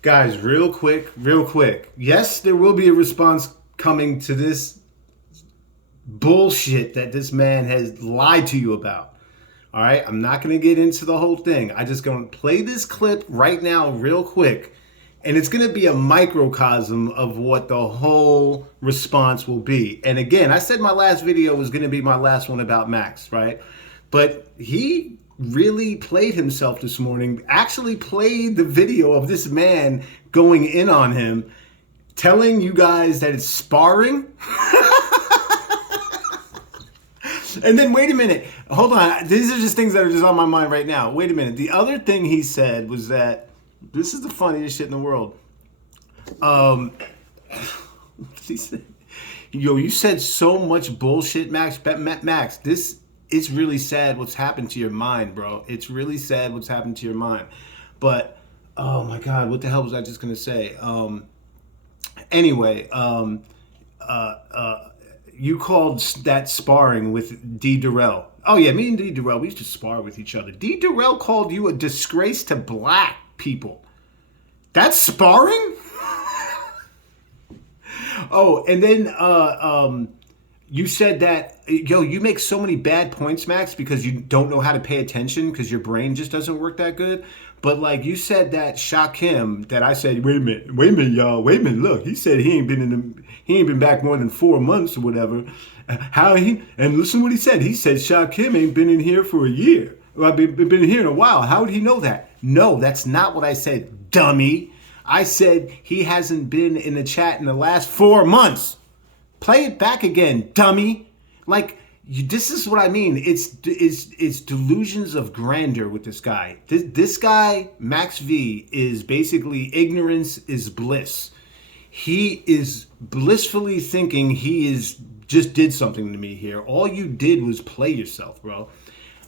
Guys, real quick, real quick. Yes, there will be a response coming to this bullshit that this man has lied to you about. All right, I'm not going to get into the whole thing. I just going to play this clip right now, real quick, and it's going to be a microcosm of what the whole response will be. And again, I said my last video was going to be my last one about Max, right? But he really played himself this morning, actually played the video of this man going in on him, telling you guys that it's sparring. And then wait a minute, hold on. These are just things that are just on my mind right now. Wait a minute. The other thing he said was that this is the funniest shit in the world. He said, "Yo, you said so much bullshit, Max. Max, this it's really sad what's happened to your mind, bro. It's really sad what's happened to your mind." But oh my God, what the hell was I just gonna say? Anyway, you called that sparring with D. Durrell. Oh yeah, me and D. Durrell, we used to spar with each other. D. Durrell called you a disgrace to black people. That's sparring? Oh, and then you said that, yo, you make so many bad points, Max, because you don't know how to pay attention because your brain just doesn't work that good. But like you said that Shaquem, that I said, wait a minute, y'all, wait a minute, look, he said he ain't been back more than 4 months or whatever. How he and listen to what he said. He said Shaquem ain't been in here for a year. Well, I've been here in a while. How would he know that? No, that's not what I said, dummy. I said he hasn't been in the chat in the last 4 months. Play it back again, dummy. Like this is what I mean. It's delusions of grandeur with this guy. This guy, Max V, is basically ignorance is bliss. He is blissfully thinking he is just did something to me here. All you did was play yourself, bro.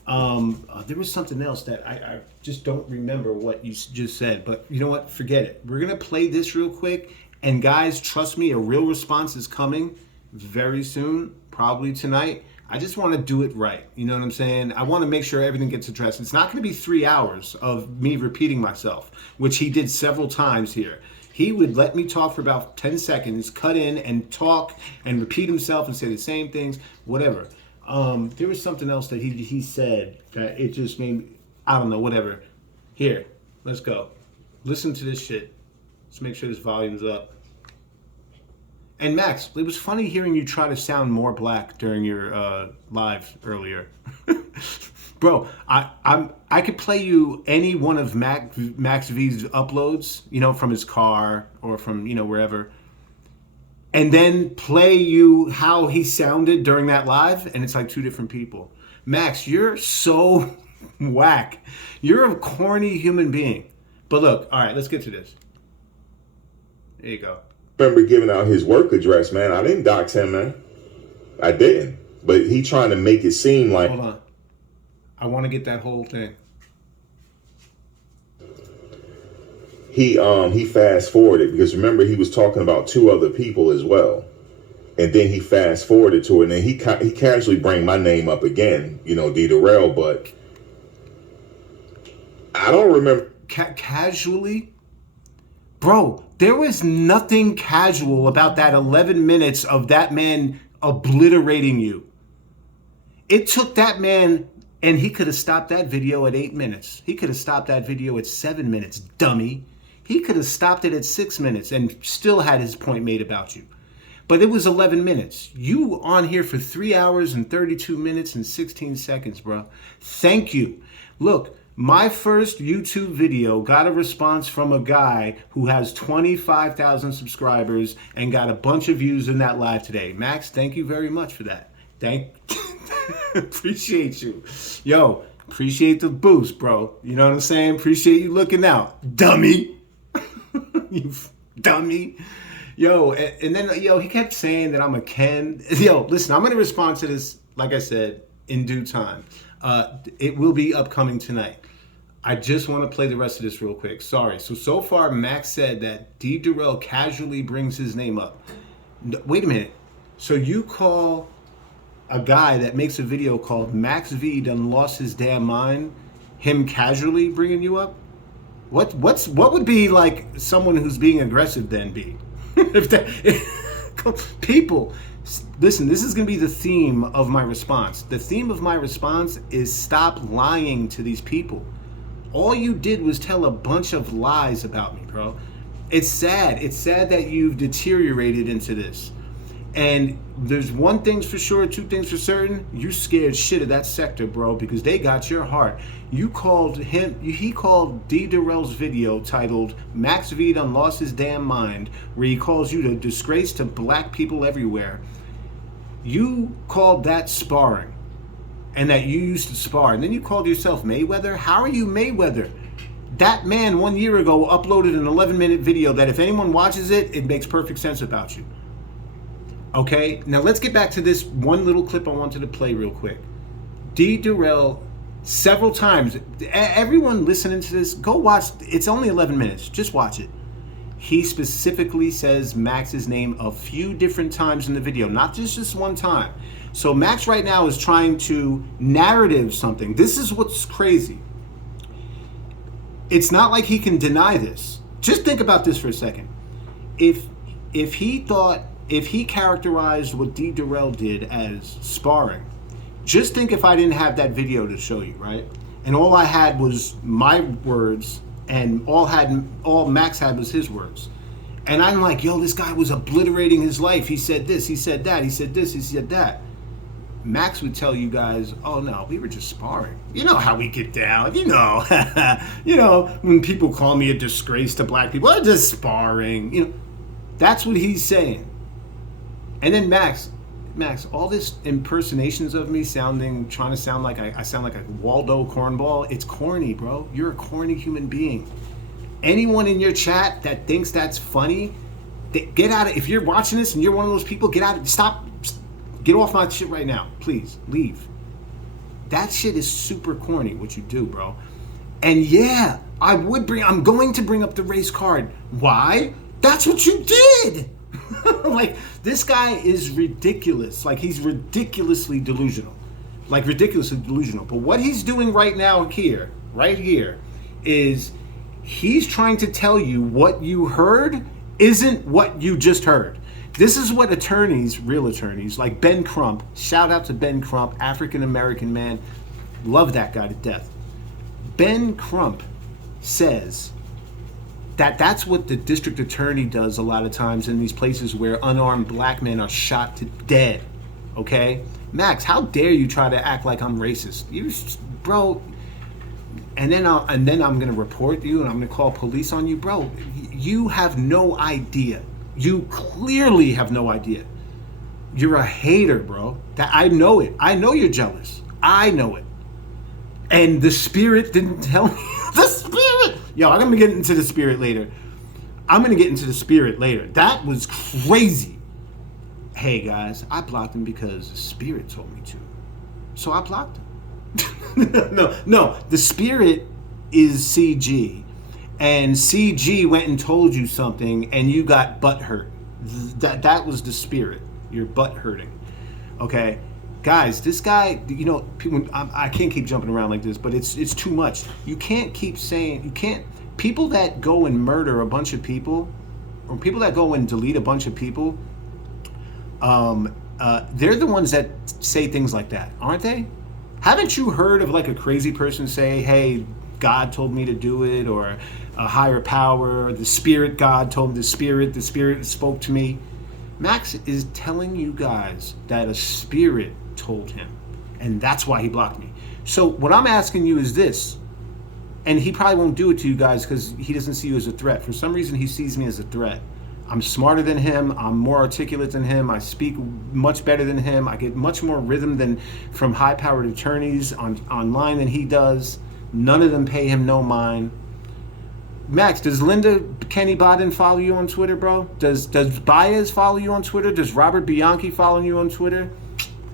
There was something else that I just don't remember what you just said, but you know what? Forget it. We're going to play this real quick. And guys, trust me, a real response is coming very soon, probably tonight. I just want to do it right. You know what I'm saying? I want to make sure everything gets addressed. It's not going to be 3 hours of me repeating myself, which he did several times here. He would let me talk for about 10 seconds, cut in and talk and repeat himself and say the same things, whatever. There was something else that he said that it just made me, I don't know, whatever. Here, let's go. Listen to this shit. Let's make sure this volume's up. And Max, it was funny hearing you try to sound more black during your live earlier. Bro, I could play you any one of Max V's uploads, you know, from his car or from, you know, wherever, and then play you how he sounded during that live, and it's like two different people. Max, you're so whack. You're a corny human being. But look, all right, let's get to this. There you go. Remember giving out his work address, man. I didn't dox him, man. I didn't. But he trying to make it seem like... Hold on. I want to get that whole thing. He fast forwarded because remember he was talking about two other people as well, and then he fast forwarded to it, and then he casually bring my name up again, you know, D. Durrell, but I don't remember casually, bro. There was nothing casual about that 11 minutes of that man obliterating you. It took that man, and he could have stopped that video at 8 minutes. He could have stopped that video at 7 minutes, dummy. He could have stopped it at 6 minutes and still had his point made about you. But it was 11 minutes. You on here for 3 hours and 32 minutes and 16 seconds, bro. Thank you. Look, my first YouTube video got a response from a guy who has 25,000 subscribers and got a bunch of views in that live today. Max, thank you very much for that. Appreciate you. Yo, appreciate the boost, bro. You know what I'm saying? Appreciate you looking out, dummy. You dummy. Yo, and then, he kept saying that I'm a Ken. Yo, listen, I'm going to respond to this, like I said, in due time. It will be upcoming tonight. I just want to play the rest of this real quick. Sorry. So far, Max said that D. Durrell casually brings his name up. Wait a minute. So you call a guy that makes a video called Max V done lost his damn mind, him casually bringing you up? What would be like someone who's being aggressive then be? if that people listen, this is going to be the theme of my response. The theme of my response is stop lying to these people. All you did was tell a bunch of lies about me, bro. It's sad. It's sad that you've deteriorated into this. And there's one thing's for sure, two things for certain. You scared shit of that sector, bro, because they got your heart. He called D. Durrell's video titled Max V done lost his damn mind, where he calls you a disgrace to black people everywhere. You called that sparring, and that you used to spar. And then you called yourself Mayweather. How are you Mayweather? That man 1 year ago uploaded an 11-minute video that if anyone watches it, it makes perfect sense about you. Okay, now let's get back to this one little clip I wanted to play real quick. D. Durrell, several times, everyone listening to this, go watch, it's only 11 minutes, just watch it. He specifically says Max's name a few different times in the video, not just one time. So Max right now is trying to narrative something. This is what's crazy. It's not like he can deny this. Just think about this for a second. If he characterized what D. Durrell did as sparring, just think if I didn't have that video to show you, right? And all I had was my words, and all Max had was his words. And I'm like, yo, this guy was obliterating his life. He said this, he said that, he said this, he said that. Max would tell you guys, oh no, we were just sparring. You know how we get down, you know. You know, when people call me a disgrace to black people, I'm just sparring. You know, that's what he's saying. And then Max, all this impersonations of me trying to sound like I sound like a Waldo cornball, it's corny, bro. You're a corny human being. Anyone in your chat that thinks that's funny, get out of, if you're watching this and you're one of those people, get out of, stop, get off my shit right now. Please, leave. That shit is super corny, what you do, bro. And yeah, I'm going to bring up the race card. Why? That's what you did. Like, this guy is ridiculous. Like, he's ridiculously delusional. Like, ridiculously delusional. But what he's doing right now here, right here, is he's trying to tell you what you heard isn't what you just heard. This is what attorneys, real attorneys, like Ben Crump, shout out to Ben Crump, African-American man, love that guy to death. Ben Crump says that's what the district attorney does a lot of times in these places where unarmed black men are shot to dead. Okay? Max, how dare you try to act like I'm racist? Bro, and then I'm gonna report you and I'm gonna call police on you. Bro, you have no idea. You clearly have no idea. You're a hater, bro. That I know it. I know you're jealous. I know it. And the spirit didn't tell me. The spirit! Yo, I'm gonna get into the spirit later. That was crazy. Hey guys, I blocked him because the spirit told me to. So I blocked him. No, the spirit is CG. And CG went and told you something and you got butt hurt. That was the spirit. Your butt hurting. Okay? Guys, this guy, you know, I can't keep jumping around like this, but it's too much. You can't keep saying, people that go and murder a bunch of people, or people that go and delete a bunch of people, they're the ones that say things like that, aren't they? Haven't you heard of like a crazy person say, hey, God told me to do it, or a higher power, or the spirit God told me, the spirit spoke to me? Max is telling you guys that a spirit told him, and that's why he blocked me. So what I'm asking you is this, and he probably won't do it to you guys because he doesn't see you as a threat. For some reason, he sees me as a threat. I'm smarter than him. I'm more articulate than him. I speak much better than him. I get much more rhythm from high-powered attorneys online than he does. None of them pay him no mind. Max, does Linda Kenny Bodden follow you on Twitter, bro? Does Baez follow you on Twitter? Does Robert Bianchi follow you on Twitter?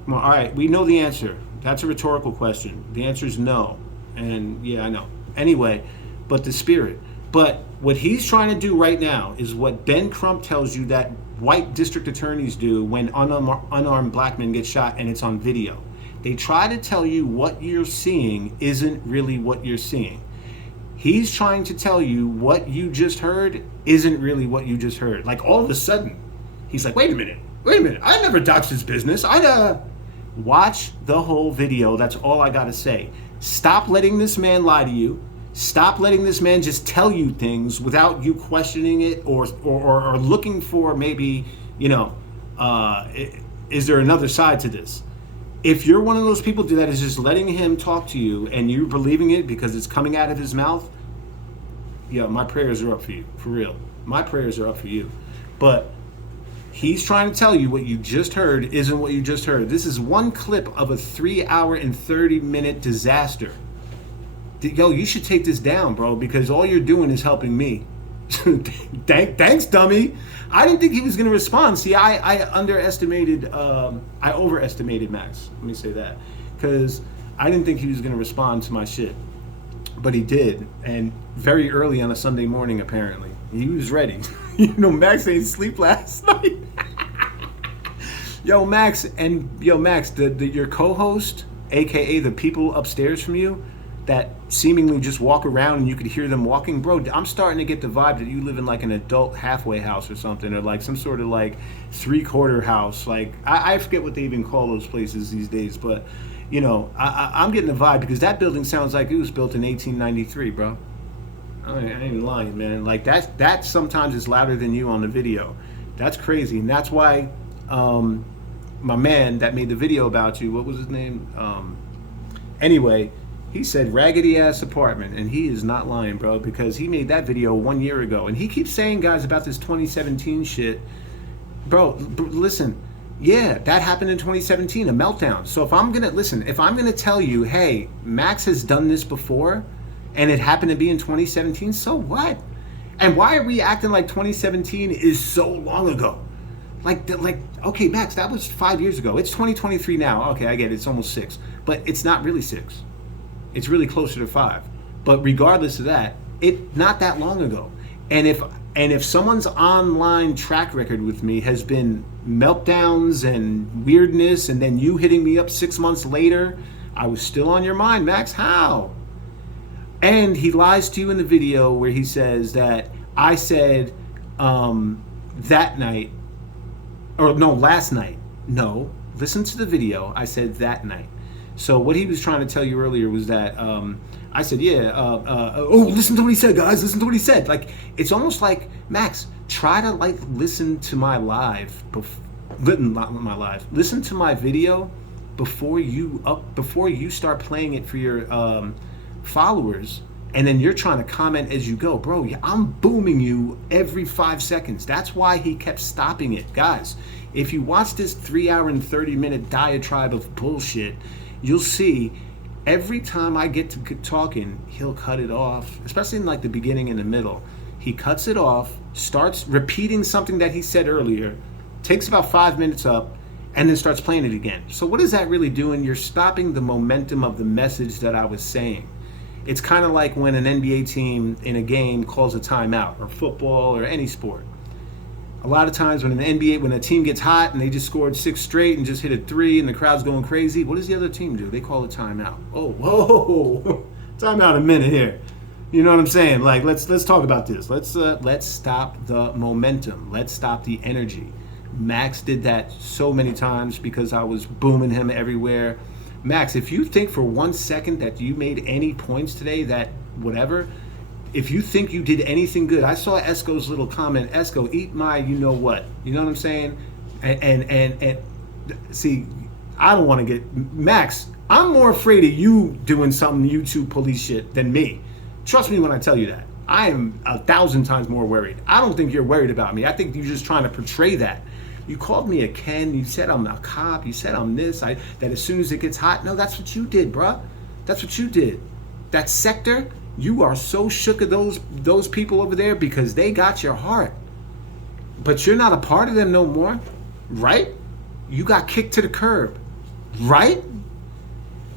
Well, all right, we know the answer. That's a rhetorical question. The answer is no. And yeah, I know. Anyway, but the spirit. But what he's trying to do right now is what Ben Crump tells you that white district attorneys do when unarmed black men get shot and it's on video. They try to tell you what you're seeing isn't really what you're seeing. He's trying to tell you what you just heard isn't really what you just heard. Like all of a sudden, he's like, wait a minute. I never doxed his business. Watch the whole video. That's all I gotta say. Stop letting this man lie to you. Stop letting this man just tell you things without you questioning it or looking for maybe, is there another side to this? If you're one of those people that is just letting him talk to you and you're believing it because it's coming out of his mouth, my prayers are up for you, for real. My prayers are up for you. But he's trying to tell you what you just heard isn't what you just heard. This is one clip of a 3-hour and 30-minute disaster. You should take this down, bro, because all you're doing is helping me. Thanks, dummy. I didn't think he was going to respond. See, I overestimated Max. Let me say that. Because I didn't think he was going to respond to my shit. But he did. And very early on a Sunday morning, apparently. He was ready. Max ain't sleep last night. Max, your co-host, a.k.a. the people upstairs from you, that seemingly just walk around and you could hear them walking, bro, I'm starting to get the vibe that you live in like an adult halfway house or something, or like some sort of like 3/4 house. Like I forget what they even call those places these days, but I'm getting the vibe because that building sounds like it was built in 1893, bro. I ain't even lying, man. Like that sometimes is louder than you on the video. That's crazy, and that's why my man that made the video about you, what was his name? Anyway. He said raggedy ass apartment, and he is not lying, bro, because he made that video 1 year ago. And he keeps saying, guys, about this 2017 shit. Bro, listen, yeah, that happened in 2017, a meltdown. So if I'm gonna tell you, hey, Max has done this before, and it happened to be in 2017, so what? And why are we acting like 2017 is so long ago? Like, okay, Max, that was 5 years ago. It's 2023 now. Okay, I get it. It's almost 6, but it's not really 6. It's really closer to 5. But regardless of that, it's not that long ago. And if someone's online track record with me has been meltdowns and weirdness, and then you hitting me up 6 months later, I was still on your mind, Max. How? And he lies to you in the video where he says that I said that night, or no, last night. No, listen to the video. I said that night. So what he was trying to tell you earlier was that I said, listen to what he said, guys. Listen to what he said. Like, it's almost like, Max, try to listen to my live, listen to my video before you start playing it for your followers, and then you're trying to comment as you go, bro. I'm booming you every 5 seconds. That's why he kept stopping it, guys. If you watch this 3-hour and 30-minute diatribe of bullshit, you'll see every time I get to talking, he'll cut it off, especially in like the beginning and the middle. He cuts it off, starts repeating something that he said earlier, takes about 5 minutes up, and then starts playing it again. So what is that really doing? You're stopping the momentum of the message that I was saying. It's kind of like when an NBA team in a game calls a timeout, or football, or any sport. A lot of times when a team gets hot and they just scored 6 straight and just hit a 3 and the crowd's going crazy, what does the other team do? They call a timeout. Oh, whoa, timeout a minute here. You know what I'm saying? Like, let's talk about this. Let's stop the momentum. Let's stop the energy. Max did that so many times because I was booming him everywhere. Max, if you think for 1 second that you made any points today, that whatever, if you think you did anything good, I saw Esco's little comment, Esco, eat my you know what. You know what I'm saying? And see, I don't want to get, Max, I'm more afraid of you doing some YouTube police shit than me. Trust me when I tell you that. I am 1,000 times more worried. I don't think you're worried about me. I think you're just trying to portray that. You called me a Ken. You said I'm a cop. You said I'm this. That as soon as it gets hot. No, that's what you did, bruh. That's what you did. That sector, you are so shook of those people over there because they got your heart. But you're not a part of them no more, right? You got kicked to the curb, right?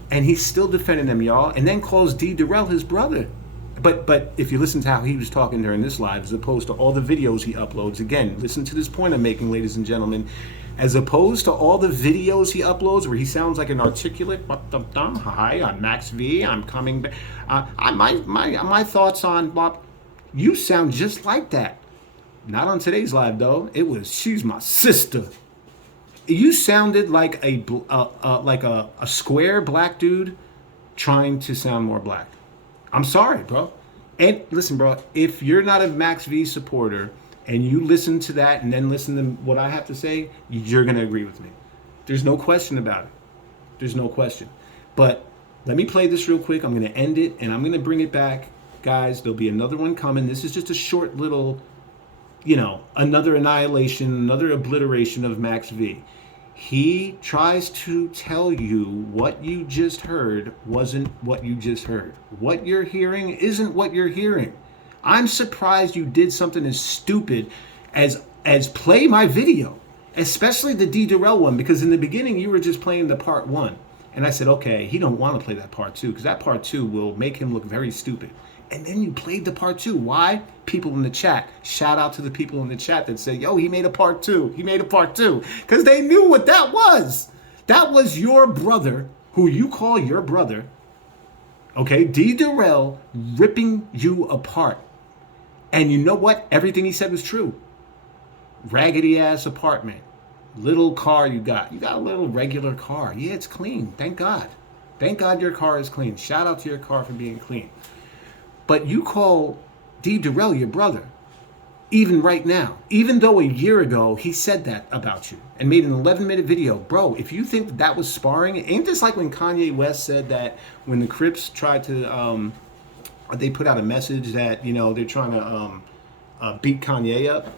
And he's still defending them, y'all. And then calls D. Durrell his brother. But if you listen to how he was talking during this live, as opposed to all the videos he uploads, again, listen to this point I'm making, ladies and gentlemen. As opposed to all the videos he uploads where he sounds like an articulate, hi, I'm Max V, I'm coming back. My thoughts on Bob, you sound just like that. Not on today's live though. It was she's my sister. You sounded like a square black dude trying to sound more black. I'm sorry, bro. And listen, bro, if you're not a Max V supporter and you listen to that and then listen to what I have to say, you're going to agree with me. There's no question about it. There's no question. But let me play this real quick. I'm going to end it and I'm going to bring it back. Guys, there'll be another one coming. This is just a short little, another annihilation, another obliteration of Max V. He tries to tell you what you just heard wasn't what you just heard. What you're hearing isn't what you're hearing. I'm surprised you did something as stupid as play my video, especially the D. Durrell one, because in the beginning you were just playing the part 1. And I said, okay, he don't want to play that part 2 because that part 2 will make him look very stupid. And then you played the part 2. Why? People in the chat. Shout out to the people in the chat that say, yo, he made a part 2. He made a part 2. Because they knew what that was. That was your brother, who you call your brother, okay, D. Durrell, ripping you apart. And you know what? Everything he said was true. Raggedy ass apartment. Little car you got. You got a little regular car. Yeah, it's clean. Thank God. Thank God your car is clean. Shout out to your car for being clean. But you call D. Durrell your brother, even right now, even though a year ago he said that about you and made an 11-minute video. Bro, if you think that was sparring, ain't this like when Kanye West said that when the Crips tried to, they put out a message that, they're trying to beat Kanye up?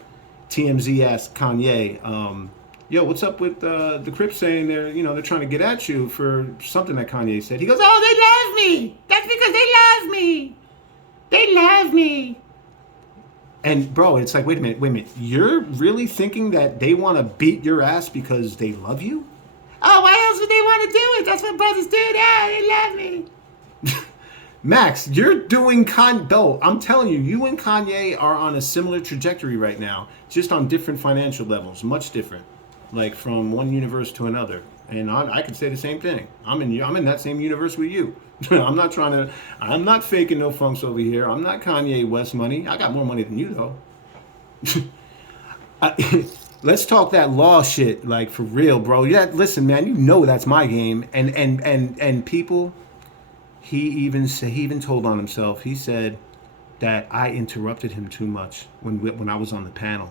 TMZ asked Kanye, yo, what's up with the Crips saying they're trying to get at you for something that Kanye said? He goes, oh, they love me. That's because they love me. They love me. And bro, it's like, wait a minute. You're really thinking that they want to beat your ass because they love you? Oh, why else would they want to do it? That's what brothers do. Yeah, they love me. Max, you're doing though. I'm telling you, you and Kanye are on a similar trajectory right now, just on different financial levels, much different, like from one universe to another. And I could say the same thing. I'm in that same universe with you. I'm not faking no funks over here. I'm not Kanye West money. I got more money than you though. Let's talk that law shit, like for real, bro. Yeah, listen, man, you know that's my game. And people, he even told on himself. He said that I interrupted him too much when I was on the panel.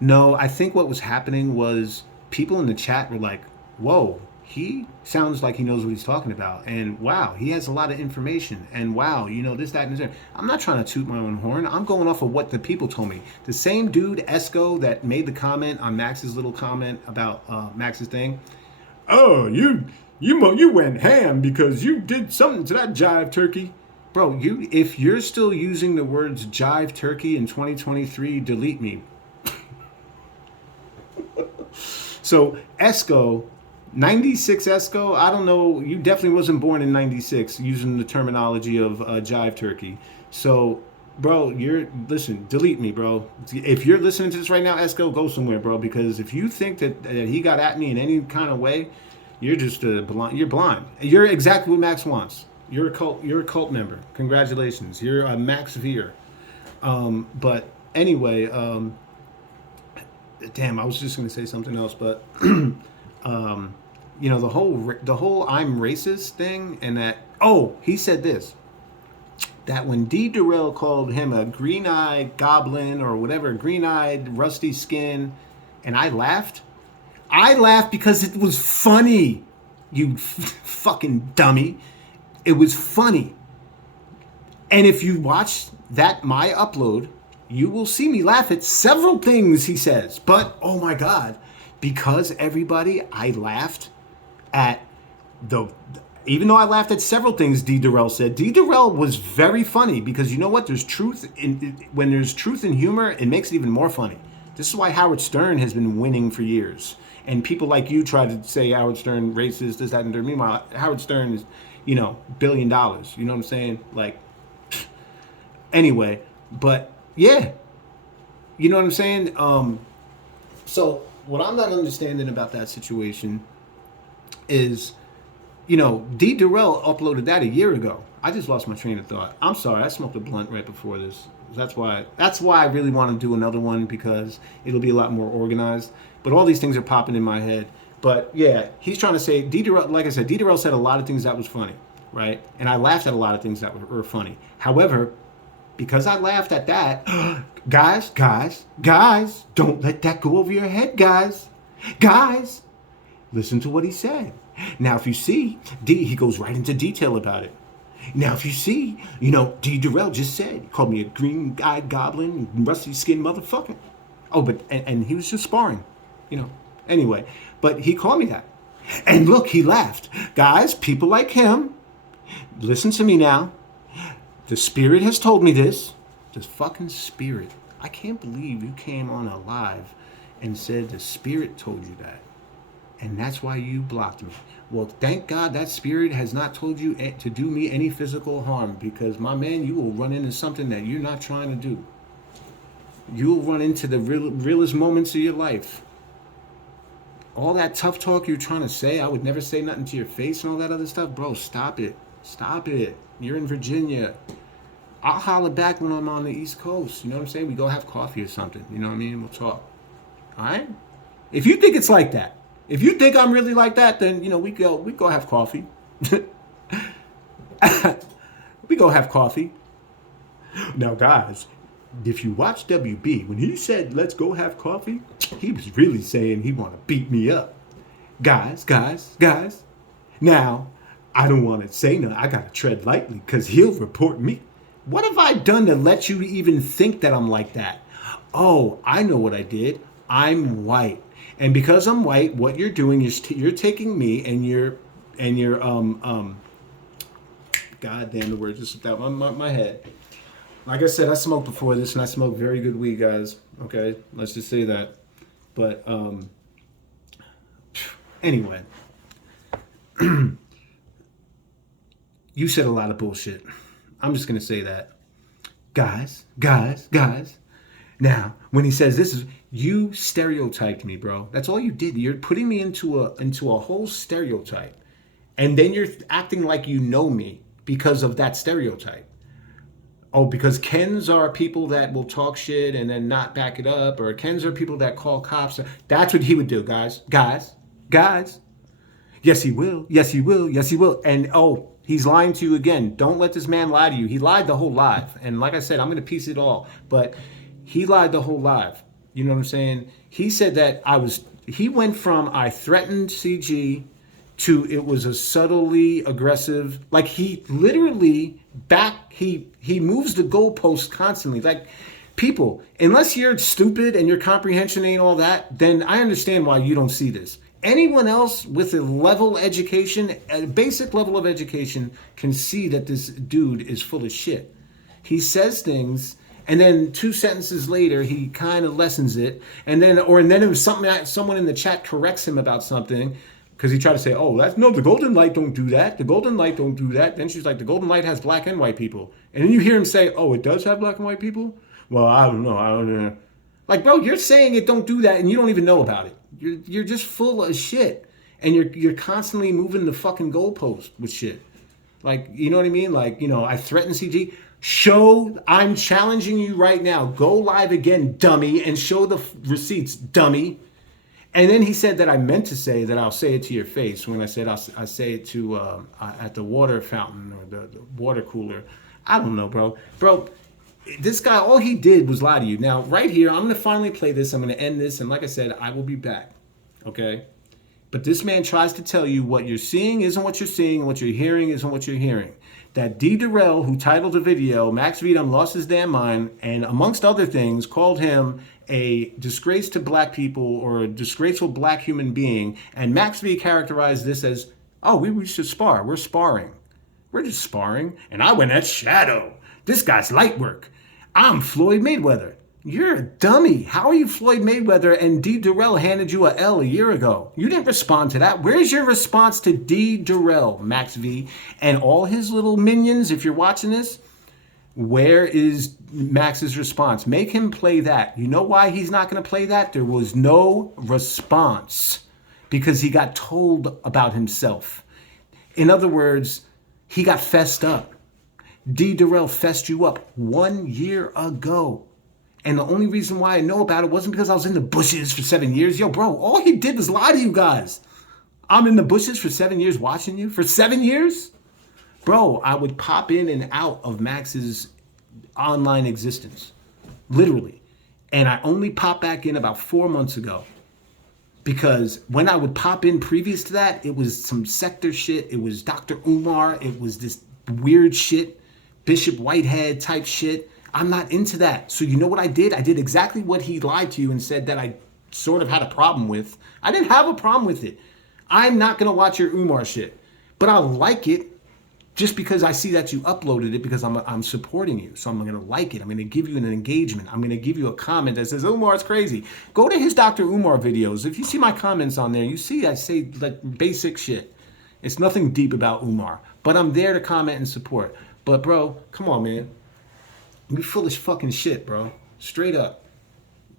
No, I think what was happening was people in the chat were like, whoa, he sounds like he knows what he's talking about. And wow, he has a lot of information. And wow, this, that, and this. I'm not trying to toot my own horn. I'm going off of what the people told me. The same dude, Esco, that made the comment on Max's little comment about Max's thing. Oh, you went ham because you did something to that jive turkey. Bro, if you're still using the words jive turkey in 2023, delete me. So Esco, 96 Esco, I don't know, you definitely wasn't born in 96 using the terminology of jive turkey. So, bro, listen, delete me, bro. If you're listening to this right now, Esco, go somewhere, bro, because if you think that he got at me in any kind of way, you're just blind. You're blind. You're exactly what Max wants. You're a cult member. Congratulations. You're a Max Veer. But anyway, damn, I was just going to say something else, but the whole I'm racist thing, and that, he said this, that when D. Durrell called him a green-eyed goblin or whatever, green-eyed rusty skin, and I laughed because it was funny, you fucking dummy. It was funny. And if you watch my upload, you will see me laugh at several things he says. But, oh my God, because everybody, I laughed at even though I laughed at several things D. Durrell said, D. Durrell was very funny because you know what? There's truth when there's truth in humor, it makes it even more funny. This is why Howard Stern has been winning for years. And people like you try to say Howard Stern racist, this, that, and there. Meanwhile, Howard Stern is, $1 billion. You know what I'm saying? Like, Anyway, but yeah, you know what I'm saying? So what I'm not understanding about that situation is, D. Durrell uploaded that a year ago. I just lost my train of thought. I'm sorry, I smoked a blunt right before this. That's why I really want to do another one, because it'll be a lot more organized. But all these things are popping in my head. But yeah, he's trying to say D. Durrell, like I said, D. Durrell said a lot of things that was funny, right? And I laughed at a lot of things that were funny. However, because I laughed at that, guys, don't let that go over your head, guys. Listen to what he said. Now, if you see, he goes right into detail about it. Now, if you see, D. Durrell just said, he called me a green-eyed goblin, rusty-skinned motherfucker. Oh, but, and he was just sparring, Anyway, but he called me that. And look, he laughed. Guys, people like him, listen to me now. The spirit has told me this. The fucking spirit. I can't believe you came on a live and said the spirit told you that. And that's why you blocked me. Well, thank God that spirit has not told you to do me any physical harm, because, my man, you will run into something that you're not trying to do. You'll run into the realest moments of your life. All that tough talk you're trying to say, I would never say nothing to your face and all that other stuff. Bro, stop it. Stop it. You're in Virginia. I'll holler back when I'm on the East Coast. You know what I'm saying? We go have coffee or something. You know what I mean? We'll talk. All right? If you think it's like that, if you think I'm really like that, then, we go have coffee. We go have coffee. Now, guys, if you watch WB, when he said, let's go have coffee, he was really saying he want to beat me up. Guys. Now, I don't want to say nothing. I got to tread lightly, because he'll report me. What have I done to let you even think that I'm like that? Oh, I know what I did. I'm white. And because I'm white, what you're doing is you're taking me and you're God damn, the word just slipped out my head. Like I said, I smoked before this, and I smoked very good weed, guys. Okay, let's just say that. But anyway, you said a lot of bullshit. I'm just gonna say that, guys. Now, when he says this is, you stereotyped me, bro. That's all you did. You're putting me into a whole stereotype, and then you're acting like you know me because of that stereotype. Oh, because Kens are people that will talk shit and then not back it up, or Kens are people that call cops. That's what he would do, guys. Yes, he will. And he's lying to you again. Don't let this man lie to you. He lied the whole live. And like I said, I'm going to piece it all. But he lied the whole live. You know what I'm saying? He said that he went from I threatened CG to it was a subtly aggressive, like he literally he moves the goalposts constantly. Like, people, unless you're stupid and your comprehension ain't all that, then I understand why you don't see this. Anyone else with a basic level of education, can see that this dude is full of shit. He says things, and then 2 sentences later, he kind of lessens it, and then it was something, someone in the chat corrects him about something, because he tried to say, the golden light don't do that. The golden light don't do that. Then she's like, the golden light has black and white people. And then you hear him say, it does have black and white people? Well, I don't know. Like, bro, you're saying it don't do that, and you don't even know about it. You're just full of shit, and you're constantly moving the fucking goalpost with shit. Like, you know what I mean? Like, I threaten CG. I'm challenging you right now. Go live again, dummy, and show the receipts, dummy. And then he said that I meant to say that I'll say it to your face, when I said I say it to at the water fountain or the water cooler. I don't know, bro. Bro, this guy, all he did was lie to you. Now, right here, I'm going to finally play this. I'm going to end this. And like I said, I will be back. Okay? But this man tries to tell you what you're seeing isn't what you're seeing, and what you're hearing isn't what you're hearing. That D. Durrell, who titled the video, Max Vedum Lost His Damn Mind, and amongst other things, called him a disgrace to black people, or a disgraceful black human being. And Max V characterized this as, we should spar. We're sparring. We're just sparring. And I went at Shadow. This guy's light work. I'm Floyd Mayweather. You're a dummy. How are you Floyd Mayweather and D. Durrell handed you a L a year ago? You didn't respond to that. Where's your response to D. Durrell, Max V, and all his little minions, if you're watching this? Where is Max's response? Make him play that. You know why he's not going to play that? There was no response because he got told about himself. In other words, he got fessed up. D. Durrell fessed you up 1 year ago. And the only reason why I know about it wasn't because I was in the bushes for 7 years. Yo, bro, all he did was lie to you guys. I'm in the bushes for 7 years watching you. For 7 years? Bro, I would pop in and out of Max's online existence. Literally. And I only popped back in about 4 months ago. Because when I would pop in previous to that, it was some sector shit. It was Dr. Umar. It was this weird shit. Bishop Whitehead type shit. I'm not into that. So you know what I did? I did exactly what he lied to you and said that I sort of had a problem with. I didn't have a problem with it. I'm not going to watch your Umar shit. But I'll like it just because I see that you uploaded it because I'm supporting you. So I'm going to like it. I'm going to give you an engagement. I'm going to give you a comment that says, Umar's crazy. Go to his Dr. Umar videos. If you see my comments on there, you see I say like basic shit. It's nothing deep about Umar. But I'm there to comment and support. But bro, come on, man. You full of fucking shit, bro. Straight up.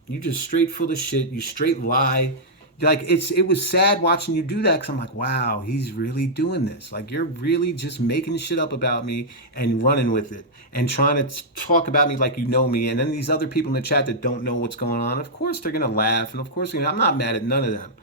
You just straight full of shit. You straight lie. Like, it was sad watching you do that because I'm like, wow, he's really doing this. Like, you're really just making shit up about me and running with it and trying to talk about me like you know me. And then these other people in the chat that don't know what's going on, of course they're going to laugh. And of course, I'm not mad at none of them.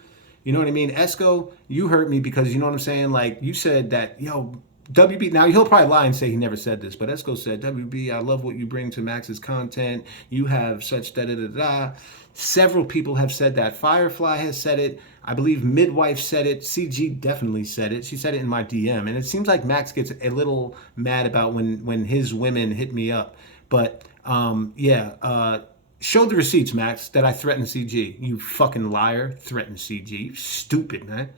You know what I mean? Esco, you hurt me because, you know what I'm saying? Like, you said that, yo, WB, now he'll probably lie and say he never said this, but Esco said, WB, I love what you bring to Max's content. You have such da-da-da-da. Several people have said that. Firefly has said it. I believe Midwife said it. CG definitely said it. She said it in my DM. And it seems like Max gets a little mad about when his women hit me up. But, show the receipts, Max, that I threatened CG. You fucking liar. Threatened CG. You stupid, man.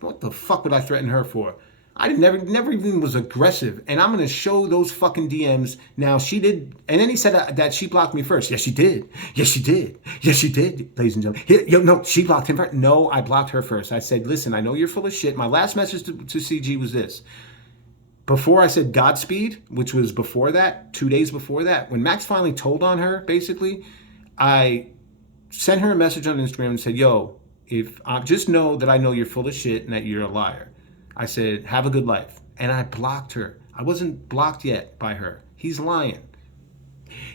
What the fuck would I threaten her for? I never even was aggressive. And I'm going to show those fucking DMs. Now, she did. And then he said that she blocked me first. Yes, she did. Yes, she did. Yes, she did, ladies and gentlemen. No, she blocked him first. No, I blocked her first. I said, listen, I know you're full of shit. My last message to CG was this. Before I said Godspeed, which was before that, 2 days before that, when Max finally told on her, basically, I sent her a message on Instagram and said, yo, if I just know that I know you're full of shit and that you're a liar. I said, have a good life. And I blocked her. I wasn't blocked yet by her. He's lying.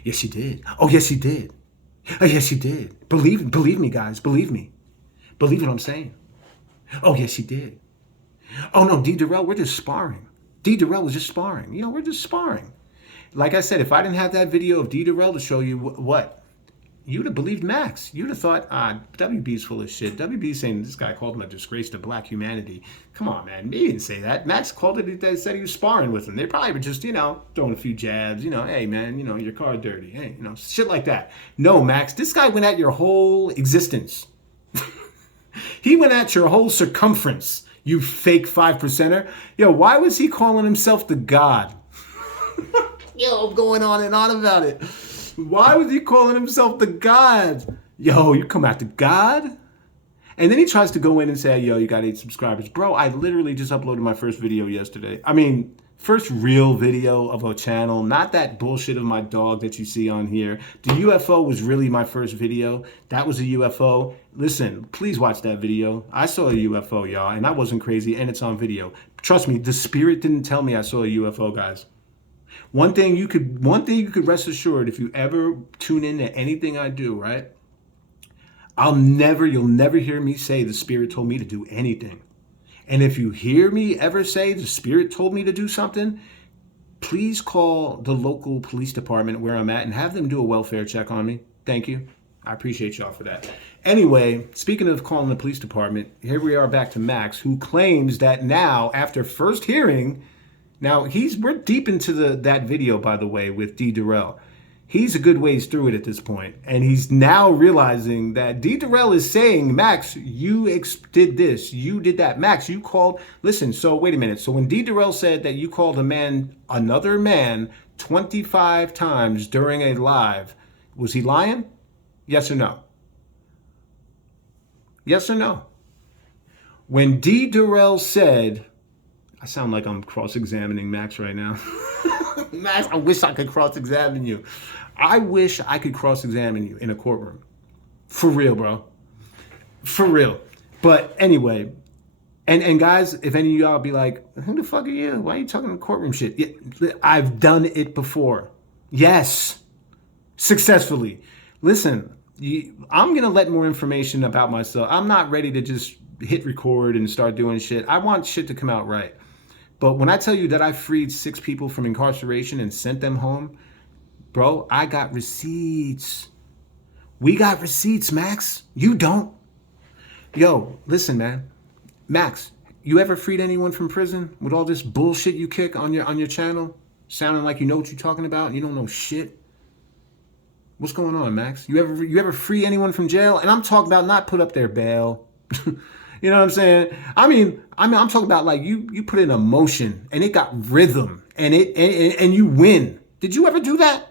Yes, he did. Oh, yes, he did. Oh, yes, he did. Believe me, guys. Believe me. Believe what I'm saying. Oh, yes, he did. Oh, no, D. Durrell, we're just sparring. D. Durrell was just sparring. You know, we're just sparring. Like I said, if I didn't have that video of D. Durrell to show you what? You'd have believed Max. You'd have thought, WB's full of shit. WB's saying this guy called him a disgrace to black humanity. Come on, man. He didn't say that. Max called it, they said he was sparring with him. They probably were just, throwing a few jabs. Hey, man, your car dirty. Hey, shit like that. No, Max, this guy went at your whole existence. He went at your whole circumference, you fake 5%er. Yo, why was he calling himself the God? Yo, I'm going on and on about it. Why was he calling himself the God? Yo, you come after God? And then he tries to go in and say, yo, you got 8 subscribers. Bro, I literally just uploaded my first video yesterday. First real video of a channel, not that bullshit of my dog that you see on here. The UFO was really my first video. That was a UFO. Listen, please watch that video. I saw a UFO, y'all, and I wasn't crazy, and it's on video. Trust me, the spirit didn't tell me I saw a UFO, guys. One thing you could rest assured, if you ever tune in to anything I do, right? You'll never hear me say the Spirit told me to do anything. And if you hear me ever say the Spirit told me to do something, please call the local police department where I'm at and have them do a welfare check on me. Thank you. I appreciate y'all for that. Anyway, speaking of calling the police department, here we are back to Max, who claims that now, after first hearing... Now, we're deep into that video, by the way, with D. Durrell. He's a good ways through it at this point. And he's now realizing that D. Durrell is saying, Max, you did this, you did that. Max, you called... Listen, so wait a minute. So when D. Durrell said that you called another man 25 times during a live, was he lying? Yes or no? Yes or no? When D. Durrell said... I sound like I'm cross-examining Max right now. Max, I wish I could cross-examine you. I wish I could cross-examine you in a courtroom. For real, bro. For real. But anyway, and guys, if any of y'all be like, who the fuck are you? Why are you talking courtroom shit? Yeah, I've done it before. Yes. Successfully. Listen, I'm going to let more information about myself. I'm not ready to just hit record and start doing shit. I want shit to come out right. But when I tell you that I freed 6 people from incarceration and sent them home, bro, I got receipts. We got receipts, Max. You don't. Yo, listen, man. Max, you ever freed anyone from prison with all this bullshit you kick on your channel? Sounding like you know what you're talking about and you don't know shit? What's going on, Max? You ever free anyone from jail? And I'm talking about not put up their bail. You know what I'm saying? I mean, I'm talking about like you put in emotion and it got rhythm and and you win. Did you ever do that?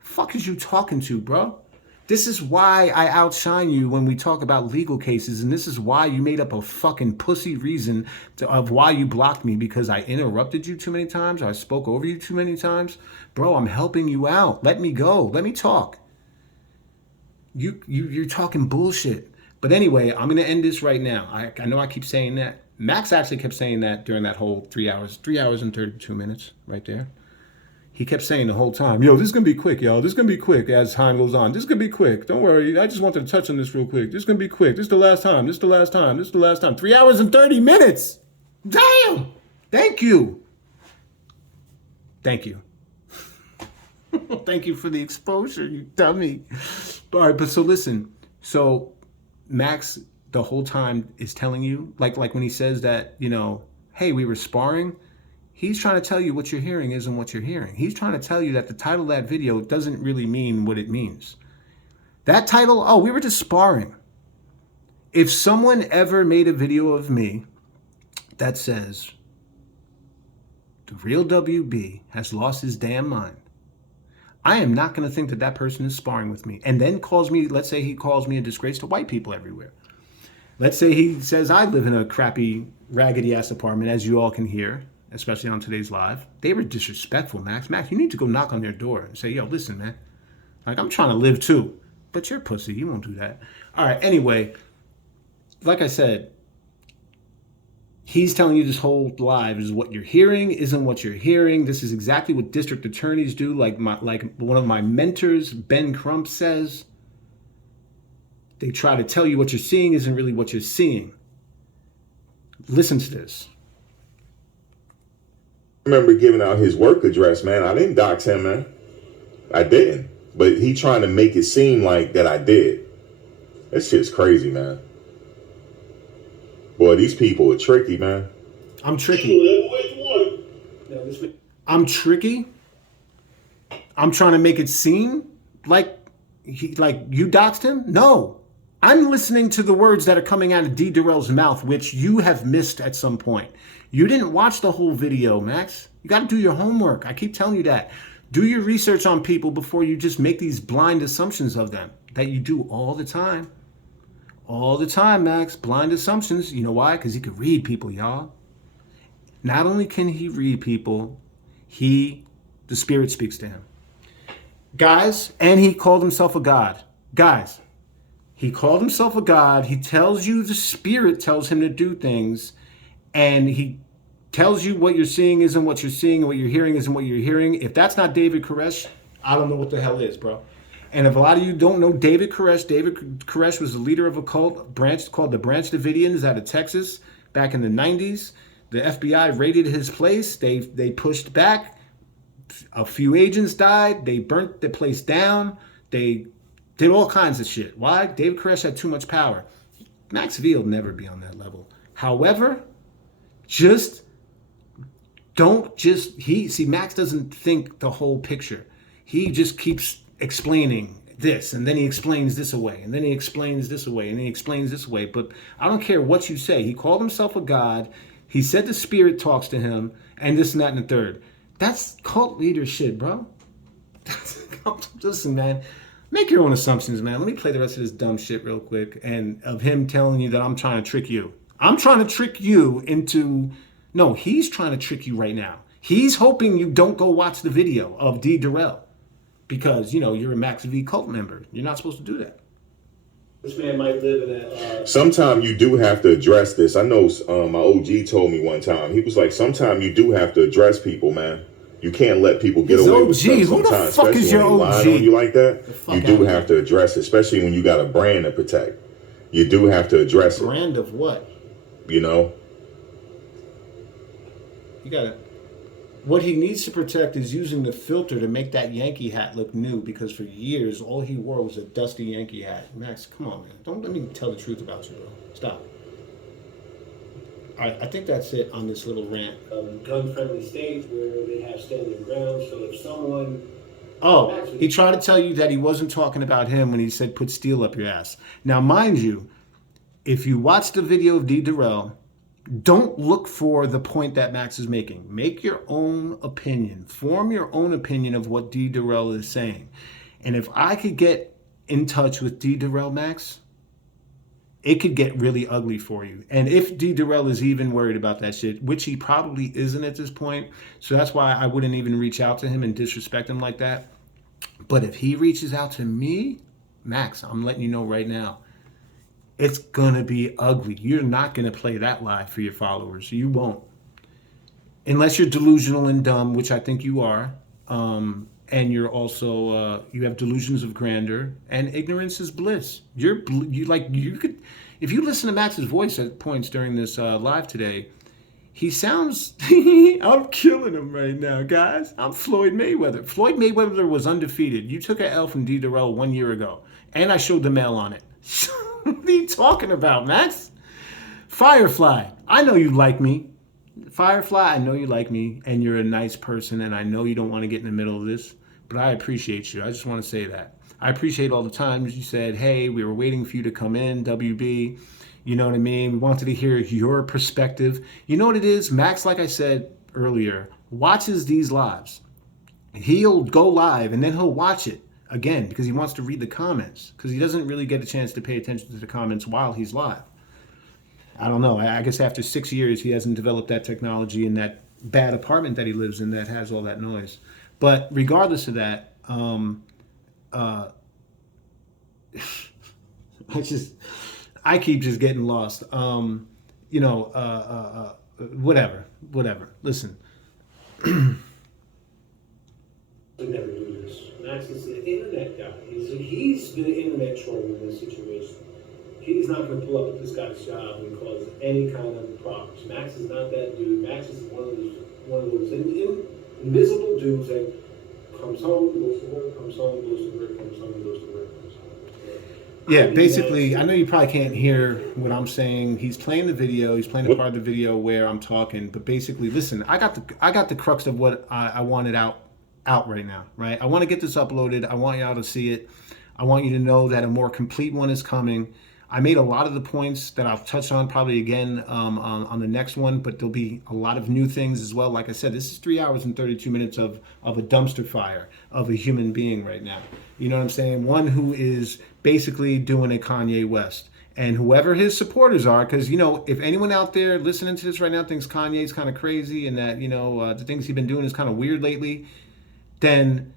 Fuck is you talking to, bro? This is why I outshine you when we talk about legal cases, and this is why you made up a fucking pussy reason of why you blocked me, because I interrupted you too many times, or I spoke over you too many times. Bro, I'm helping you out. Let me go. Let me talk. You're talking bullshit. But anyway, I'm gonna end this right now. I know I keep saying that. Max actually kept saying that during that whole 3 hours and 32 minutes right there. He kept saying the whole time, yo, this is going to be quick, y'all. This is going to be quick as time goes on. This is going to be quick. Don't worry. I just wanted to touch on this real quick. This is going to be quick. This is the last time. This is the last time. This is the last time. 3 hours and 30 minutes. Damn. Thank you. Thank you. Thank you for the exposure, you dummy. All right, but so listen. So Max the whole time is telling you, like when he says that, you know, hey, we were sparring. He's trying to tell you what you're hearing isn't what you're hearing. He's trying to tell you that the title of that video doesn't really mean what it means. That title, oh, we were just sparring. If someone ever made a video of me that says, the real WB has lost his damn mind, I am not going to think that that person is sparring with me. And then calls me, let's say he calls me a disgrace to white people everywhere. Let's say he says I live in a crappy, raggedy-ass apartment, as you all can hear, especially on today's live. They were disrespectful, Max. Max, you need to go knock on their door and say, yo, listen, man. Like, I'm trying to live too. But you're pussy. You won't do that. All right, anyway, like I said, he's telling you this whole live is what you're hearing isn't what you're hearing. This is exactly what district attorneys do. Like one of my mentors, Ben Crump, says. They try to tell you what you're seeing isn't really what you're seeing. Listen to this. I remember giving out his work address, man. I didn't dox him, man. I didn't. But he trying to make it seem like that I did. That shit's crazy, man. Boy, these people are tricky, man. I'm tricky. I'm tricky. I'm trying to make it seem like you doxed him? No. I'm listening to the words that are coming out of D. Durrell's mouth, which you have missed at some point. You didn't watch the whole video, Max. You got to do your homework. I keep telling you that. Do your research on people before you just make these blind assumptions of them that you do all the time. All the time, Max. Blind assumptions. You know why? Because he could read people, y'all. Not only can he read people, the Spirit speaks to him. Guys, and he called himself a god. Guys, he called himself a god. He tells you the Spirit tells him to do things, and he tells you what you're seeing isn't what you're seeing, and what you're hearing isn't what you're hearing. If that's not David Koresh, I don't know what the hell is, bro. And if a lot of you don't know David Koresh was the leader of a cult branch called the Branch Davidians out of Texas back in the 90s. The FBI raided his place. They pushed back. A few agents died. They burnt the place down. They did all kinds of shit. Why? David Koresh had too much power. Max V will never be on that level. However, Max doesn't think the whole picture. He just keeps explaining this, and then he explains this away, and then he explains this away, and he explains this away. But I don't care what you say. He called himself a god. He said the Spirit talks to him, and this and that and the third. That's cult leader shit, bro. Listen, man. Make your own assumptions, man. Let me play the rest of this dumb shit real quick, and of him telling you that I'm trying to trick you. I'm trying to trick you into No, he's trying to trick you right now. He's hoping you don't go watch the video of D. Durrell because, you're a Max V cult member. You're not supposed to do that. This man might live in that. Sometimes you do have to address this. I know my OG told me one time. He was like, sometimes you do have to address people, man. You can't let people get away with stuff Who the sometimes, fuck is especially your when they OG? lie on you like that. You do out have to address it, especially when you got a brand to protect. You do have to address it. Brand of what? You know? You got to. What he needs to protect is using the filter to make that Yankee hat look new, because for years all he wore was a dusty Yankee hat. Max, come on, man. Don't let me tell the truth about you, bro. Stop. All right, I think that's it on this little rant. Gun-friendly states where they have standing ground. So if someone... Oh, he tried to tell you that he wasn't talking about him when he said put steel up your ass. Now, mind you, if you watch the video of D. Durrell, don't look for the point that Max is making. Make your own opinion. Form your own opinion of what D. Durrell is saying. And if I could get in touch with D. Durrell, Max, it could get really ugly for you. And if D. Durrell is even worried about that shit, which he probably isn't at this point, so that's why I wouldn't even reach out to him and disrespect him like that. But if he reaches out to me, Max, I'm letting you know right now, it's going to be ugly. You're not going to play that live for your followers. You won't. Unless you're delusional and dumb, which I think you are. And you're also, you have delusions of grandeur, and ignorance is bliss. You could, if you listen to Max's voice at points during this live today, he sounds, I'm killing him right now, guys. I'm Floyd Mayweather. Floyd Mayweather was undefeated. You took an L from D. Durrell 1 year ago, and I showed the mail on it. What are you talking about, Max? Firefly, I know you like me. Firefly, I know you like me, and you're a nice person, and I know you don't want to get in the middle of this, but I appreciate you. I just want to say that. I appreciate all the times you said, hey, we were waiting for you to come in, WB. You know what I mean? We wanted to hear your perspective. You know what it is? Max, like I said earlier, watches these lives. He'll go live, and then he'll watch it again because he wants to read the comments, because he doesn't really get a chance to pay attention to the comments while he's live. I don't know. I guess after 6 years, he hasn't developed that technology in that bad apartment that he lives in that has all that noise. But regardless of that, I keep just getting lost. Whatever. Listen. We never do this. Max is an internet guy. He's been an internet troll in this situation. He's not going to pull up at this guy's job and cause any kind of problems. Max is not that dude. Max is one of those invisible dudes that comes home, goes to work, comes home, goes to work, comes home, goes to work, comes home. Yeah, basically, I know you probably can't hear what I'm saying. He's playing the video. He's playing a part of the video where I'm talking. But basically, listen, I got the crux of what I wanted out right now, right? I want to get this uploaded. I want y'all to see it. I want you to know that a more complete one is coming. I made a lot of the points that I'll touch on probably again on the next one, but there'll be a lot of new things as well. Like I said, this is 3 hours and 32 minutes of a dumpster fire of a human being right now. You know what I'm saying? One who is basically doing a Kanye West. And whoever his supporters are, because, if anyone out there listening to this right now thinks Kanye's kind of crazy and that, the things he's been doing is kind of weird lately, then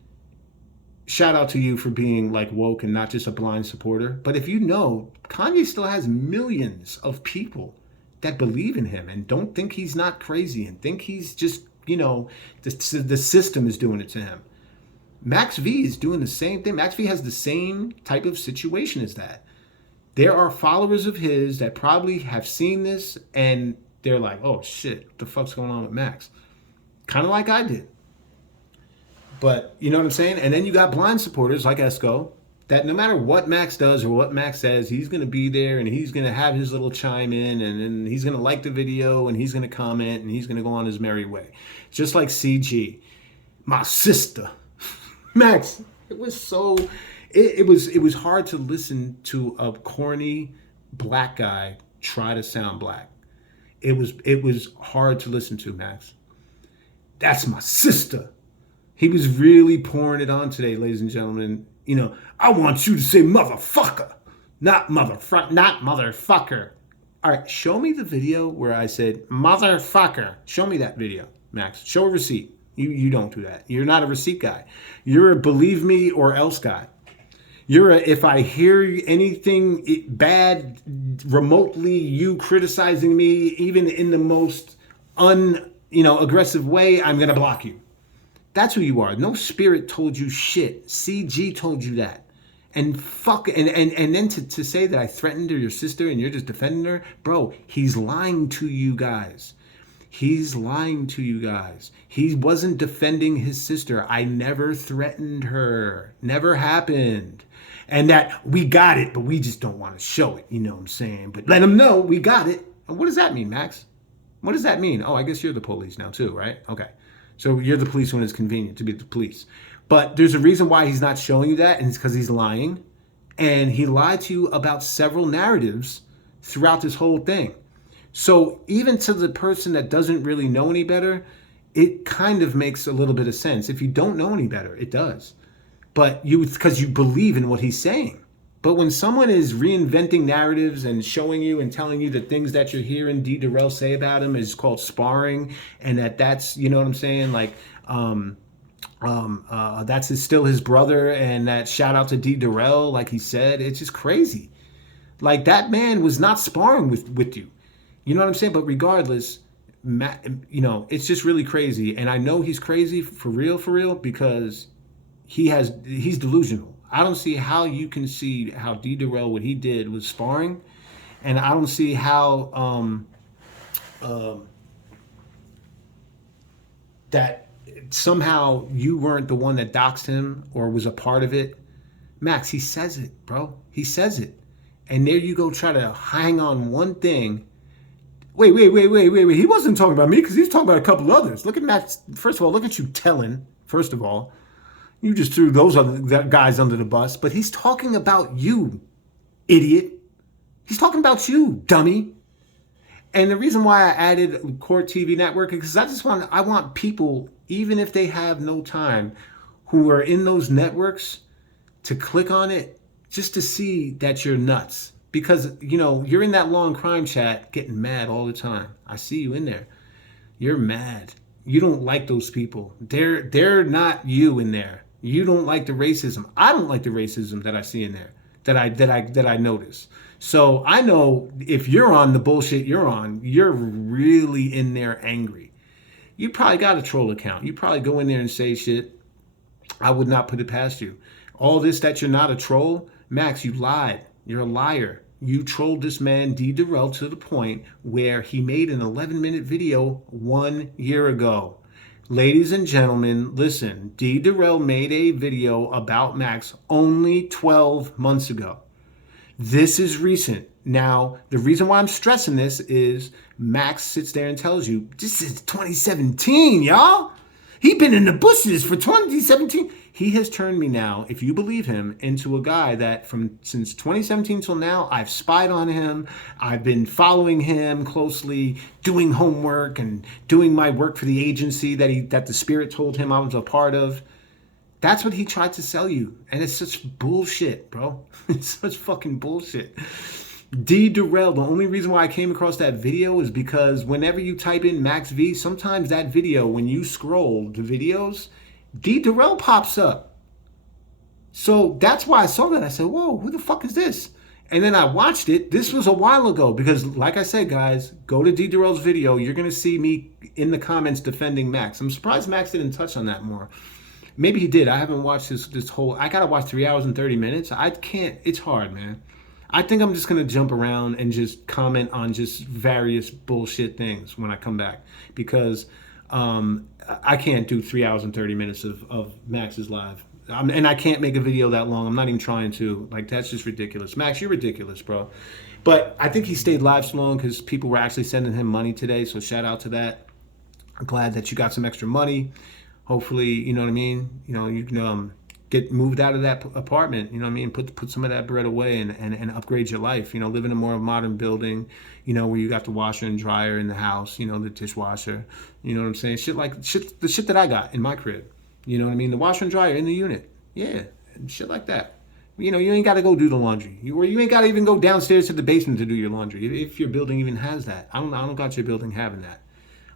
shout out to you for being like woke and not just a blind supporter. But if you know, Kanye still has millions of people that believe in him and don't think he's not crazy and think he's just, the system is doing it to him. Max V is doing the same thing. Max V has the same type of situation as that. There are followers of his that probably have seen this and they're like, oh shit, what the fuck's going on with Max? Kind of like I did. But you know what I'm saying? And then you got blind supporters like Esco that no matter what Max does or what Max says, he's going to be there and he's going to have his little chime in and then he's going to like the video and he's going to comment and he's going to go on his merry way. Just like CG, my sister. Max, it was so... It was hard to listen to a corny black guy try to sound black. It was hard to listen to, Max. That's my sister. He was really pouring it on today, ladies and gentlemen. I want you to say motherfucker, not motherfucker. All right, show me the video where I said, motherfucker. Show me that video, Max. Show a receipt. You don't do that. You're not a receipt guy. You're a believe me or else guy. You're a, if I hear anything bad remotely, you criticizing me, even in the most aggressive way, I'm going to block you. That's who you are. No spirit told you shit. CG told you that. And then to say that I threatened your sister and you're just defending her, bro, he's lying to you guys. He's lying to you guys. He wasn't defending his sister. I never threatened her. Never happened. And that we got it, but we just don't want to show it. You know what I'm saying? But let him know we got it. And what does that mean, Max? What does that mean? Oh, I guess you're the police now too, right? Okay. So you're the police when it's convenient to be the police. But there's a reason why he's not showing you that, and it's because he's lying. And he lied to you about several narratives throughout this whole thing. So even to the person that doesn't really know any better, it kind of makes a little bit of sense. If you don't know any better, it does. But because you believe in what he's saying. But when someone is reinventing narratives and showing you and telling you the things that you're hearing D. Durrell say about him is called sparring, and that's, you know what I'm saying? Like, that's still his brother, and that shout out to D. Durrell, like he said, it's just crazy. Like, that man was not sparring with you. You know what I'm saying? But regardless, it's just really crazy. And I know he's crazy for real, because he's delusional. I don't see how you can see how D. Durrell, what he did was sparring. And I don't see how that somehow you weren't the one that doxed him or was a part of it. Max, he says it, bro. He says it. And there you go, try to hang on one thing. Wait. He wasn't talking about me because he's talking about a couple others. Look at Max. First of all, look at you telling, first of all. You just threw those other guys under the bus. But he's talking about you, idiot. He's talking about you, dummy. And the reason why I added Court TV Network is because I want people, even if they have no time, who are in those networks to click on it just to see that you're nuts. Because, you're in that long crime chat getting mad all the time. I see you in there. You're mad. You don't like those people. They're not you in there. You don't like the racism. I don't like the racism that I see in there, that I notice. So I know if you're on the bullshit you're on, you're really in there angry. You probably got a troll account. You probably go in there and say shit. I would not put it past you. All this that you're not a troll, Max, you lied. You're a liar. You trolled this man, D. Durrell, to the point where he made an 11-minute video 1 year ago. Ladies and gentlemen, listen, D. Durrell made a video about Max only 12 months ago. This is recent. Now, the reason why I'm stressing this is Max sits there and tells you, this is 2017, y'all. He been in the bushes for 2017. He has turned me now, if you believe him, into a guy that since 2017 till now, I've spied on him. I've been following him closely, doing homework and doing my work for the agency that the spirit told him I was a part of. That's what he tried to sell you. And it's such bullshit, bro. It's such fucking bullshit. D. Durrell, the only reason why I came across that video is because whenever you type in Max V, sometimes that video, when you scroll the videos, D. Durrell pops up. So that's why I saw that. I said, whoa, who the fuck is this? And then I watched it. This was a while ago because, like I said, guys, go to D. Durrell's video. You're going to see me in the comments defending Max. I'm surprised Max didn't touch on that more. Maybe he did. I haven't watched this whole... I got to watch 3 hours and 30 minutes. I can't... It's hard, man. I think I'm just going to jump around and just comment on just various bullshit things when I come back. Because I can't do 3 hours and 30 minutes of Max's live. And I can't make a video that long. I'm not even trying to. Like, that's just ridiculous. Max, you're ridiculous, bro. But I think he stayed live so long because people were actually sending him money today. So shout out to that. I'm glad that you got some extra money. Hopefully, you know what I mean? You can get moved out of that apartment, you know what I mean? Put some of that bread away and upgrade your life. Live in a more modern building, where you got the washer and dryer in the house, the dishwasher. You know what I'm saying? The shit that I got in my crib. You know what I mean? The washer and dryer in the unit. Yeah, and shit like that. You know, you ain't got to go do the laundry. You ain't got to even go downstairs to the basement to do your laundry. If your building even has that. I don't got your building having that.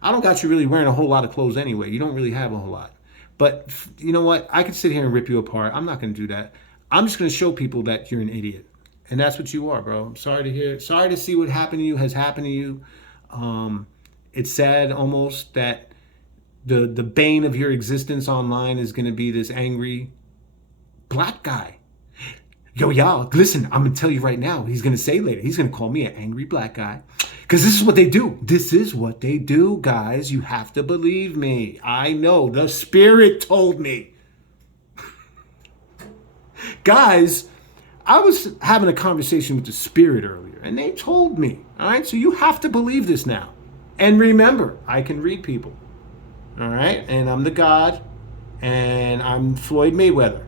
I don't got you really wearing a whole lot of clothes anyway. You don't really have a whole lot. But you know what? I could sit here and rip you apart. I'm not going to do that. I'm just going to show people that you're an idiot. And that's what you are, bro. I'm sorry to hear. Sorry to see what happened to you has happened to you. It's sad almost that the bane of your existence online is going to be this angry black guy. Yo, y'all, listen, I'm going to tell you right now. He's going to say later, he's going to call me an angry black guy. Because this is what they do. This is what they do, guys. You have to believe me. I know. The Spirit told me. Guys, I was having a conversation with the Spirit earlier, and they told me. All right? So you have to believe this now. And remember, I can read people. All right? And I'm the God, and I'm Floyd Mayweather.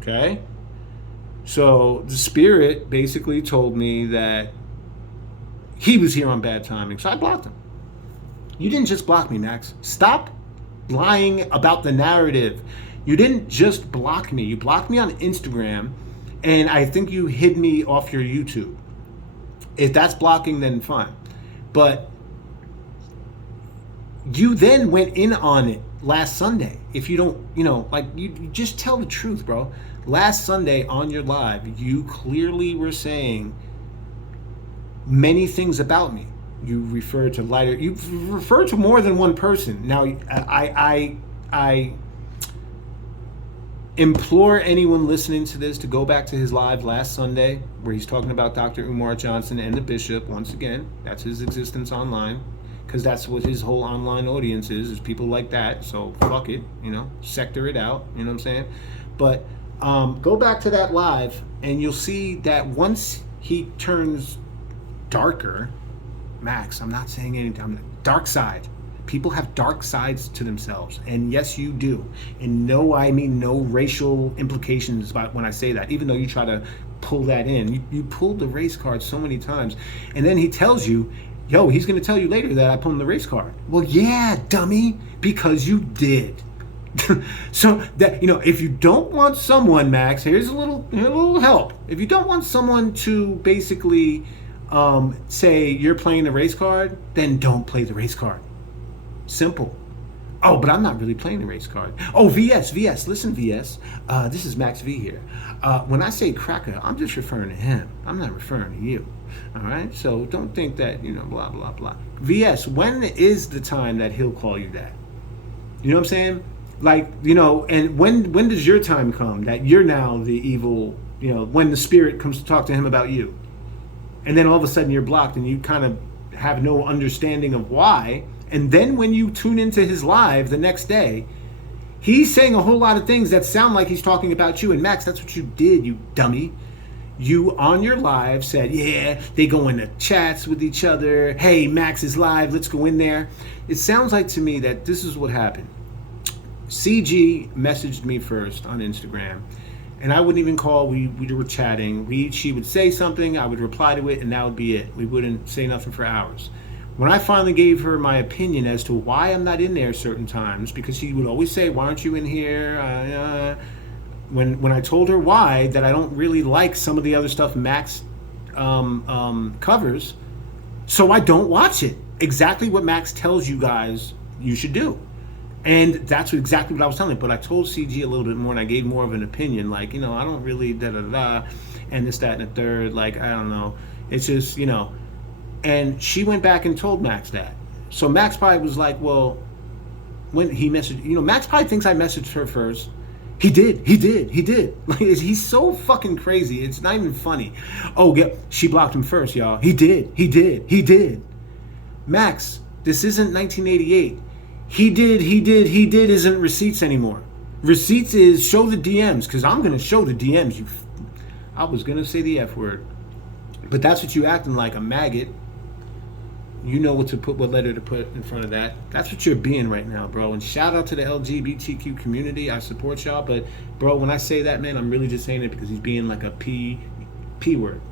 Okay? So the Spirit basically told me that he was here on bad timing, so I blocked him. You didn't just block me, Max. Stop lying about the narrative. You didn't just block me. You blocked me on Instagram, and I think you hid me off your YouTube. If that's blocking, then fine. But you then went in on it last Sunday. If you don't, you just tell the truth, bro. Last Sunday on your live, you clearly were saying many things about me. You referred to lighter. You referred to more than one person. Now, I implore anyone listening to this to go back to his live last Sunday where he's talking about Dr. Umar Johnson and the bishop. Once again, that's his existence online, because that's what his whole online audience is people like that. So fuck it, sector it out. You know what I'm saying? But go back to that live, and you'll see that once he turns darker, Max, I'm not saying anything, dark side. People have dark sides to themselves, and yes, you do. And no, I mean no racial implications about when I say that, even though you try to pull that in. You pulled the race card so many times, and then he tells you, yo, he's going to tell you later that I pulled the race card. Well, yeah, dummy, because you did. So that, if you don't want someone, Max, here's a little help. If you don't want someone to basically say you're playing the race card, then don't play the race card. Simple. Oh, but I'm not really playing the race card. Oh, VS, listen, VS. This is Max V here. When I say cracker, I'm just referring to him. I'm not referring to you. All right? So don't think that, blah, blah, blah. VS, when is the time that he'll call you that? You know what I'm saying? Like, and when does your time come that you're now the evil, when the Spirit comes to talk to him about you? And then all of a sudden you're blocked and you kind of have no understanding of why. And then when you tune into his live the next day, he's saying a whole lot of things that sound like he's talking about you. And Max, that's what you did, you dummy. You on your live said, yeah, they go into chats with each other. Hey, Max is live, let's go in there. It sounds like to me that this is what happened. CG messaged me first on Instagram, and I wouldn't even call. We were chatting. She would say something, I would reply to it, and that would be it. We wouldn't say nothing for hours. When I finally gave her my opinion as to why I'm not in there certain times, because she would always say, why aren't you in here? When I told her why, that I don't really like some of the other stuff Max covers, so I don't watch it. Exactly what Max tells you guys you should do. And that's exactly what I was telling her. But I told CG a little bit more, and I gave more of an opinion, like, I don't really da-da-da, and this, that, and the third, like, I don't know. It's just, And she went back and told Max that. So Max probably was like, well, when he messaged, Max probably thinks I messaged her first. He did. Like, he's so fucking crazy. It's not even funny. Oh, yeah, she blocked him first, y'all. He did. Max, this isn't 1988. He did isn't receipts anymore. Receipts is show the DMs, because I'm going to show the DMs. I was going to say the F word. But that's what you acting like, a maggot. You know what letter to put in front of that. That's what you're being right now, bro. And shout out to the LGBTQ community. I support y'all. But, bro, when I say that, man, I'm really just saying it because he's being like a P word.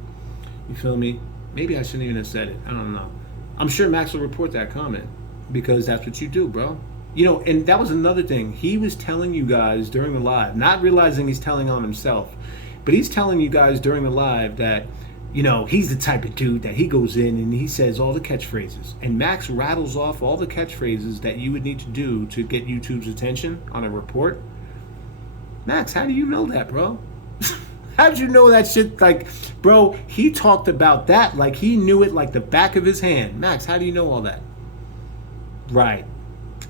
You feel me? Maybe I shouldn't even have said it. I don't know. I'm sure Max will report that comment, because that's what you do, bro. And that was another thing. He was telling you guys during the live, not realizing he's telling on himself, but But he's telling you guys during the live that, you know, he's the type of dude that he goes in and he says all the catchphrases. And Max rattles off all the catchphrases that you would need to do to get YouTube's attention on a report. Max, how do you know that, bro? How'd you know that shit? Like, bro, he talked about that like he knew it like the back of his hand. Max, how do you know all that? Right.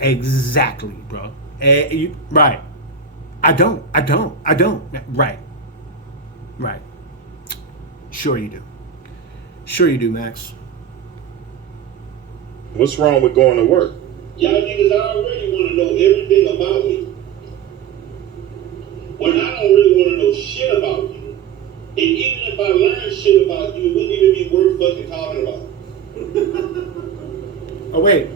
Exactly, bro. Right. I don't. Right. Right. Sure you do. Sure you do, Max. What's wrong with going to work? Y'all niggas already want to know everything about me. When I don't really want to know shit about you. And even if I learn shit about you, it wouldn't even be worth fucking talking about. Oh, wait.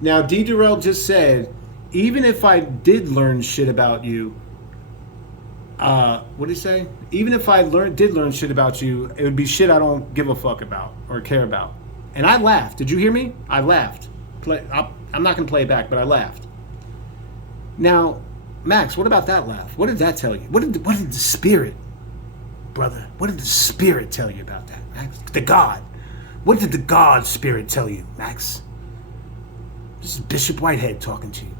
Now, D. Durrell just said, even if I did learn shit about you, what did he say? Even if I did learn shit about you, it would be shit I don't give a fuck about or care about. And I laughed. Did you hear me? I laughed. I'm not going to play it back, but I laughed. Now, Max, what about that laugh? What did that tell you? What did the spirit, brother? What did the spirit tell you about that, Max? The God. What did the God spirit tell you, Max? This is Bishop Whitehead talking to you.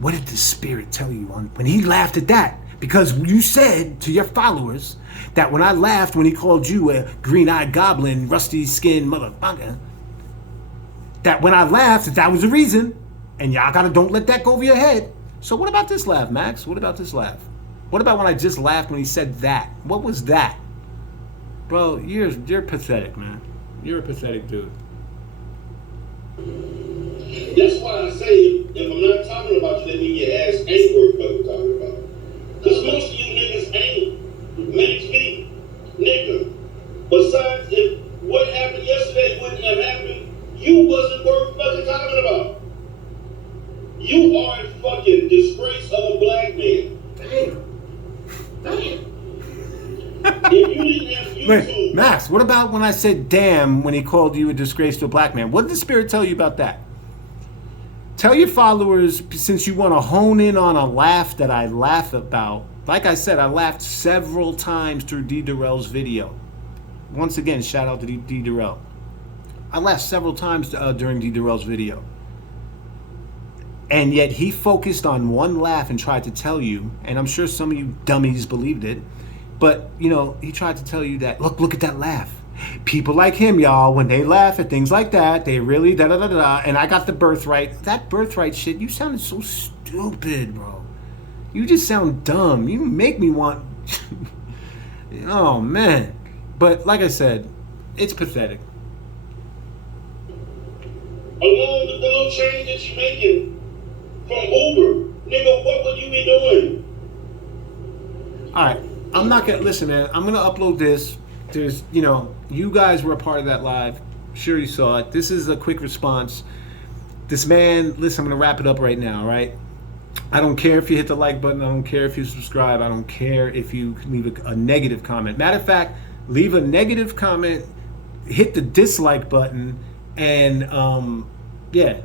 What did the spirit tell you when he laughed at that? Because you said to your followers that when I laughed when he called you a green-eyed goblin, rusty-skinned motherfucker, that when I laughed, that was the reason. And y'all don't let that go over your head. So what about this laugh, Max? What about this laugh? What about when I just laughed when he said that? What was that? Bro, you're pathetic, man. You're a pathetic dude. That's why I say, if I'm not talking about you, that means your ass ain't worth fucking talking about. Because most of you niggas ain't. Max B, nigga. Besides, if what happened yesterday wouldn't have happened, you wasn't worth fucking talking about. You are a fucking disgrace of a black man. Damn. If you didn't have YouTube... Wait, Max, what about when I said damn when he called you a disgrace to a black man? What did the spirit tell you about that? Tell your followers, since you want to hone in on a laugh that I laugh about. Like I said, I laughed several times through D. Durrell's video. Once again, shout out to D. Durrell. I laughed several times during D. Durrell's video. And yet he focused on one laugh and tried to tell you, and I'm sure some of you dummies believed it, but, you know, he tried to tell you that, look at that laugh. People like him, y'all, when they laugh at things like that, they really da-da-da-da, and I got the birthright. That birthright shit, you sounded so stupid, bro. You just sound dumb. You make me want... Oh, man. But, like I said, it's pathetic. Along the little change that you're making from Uber, nigga, what would you be doing? All right, I'm not gonna listen, man. I'm gonna upload this. There's, you know, you guys were a part of that live. Sure, you saw it. This is a quick response. This man, listen, I'm gonna wrap it up right now. Right? I don't care if you hit the like button. I don't care if you subscribe. I don't care if you leave a negative comment. Matter of fact, leave a negative comment. Hit the dislike button, and yeah,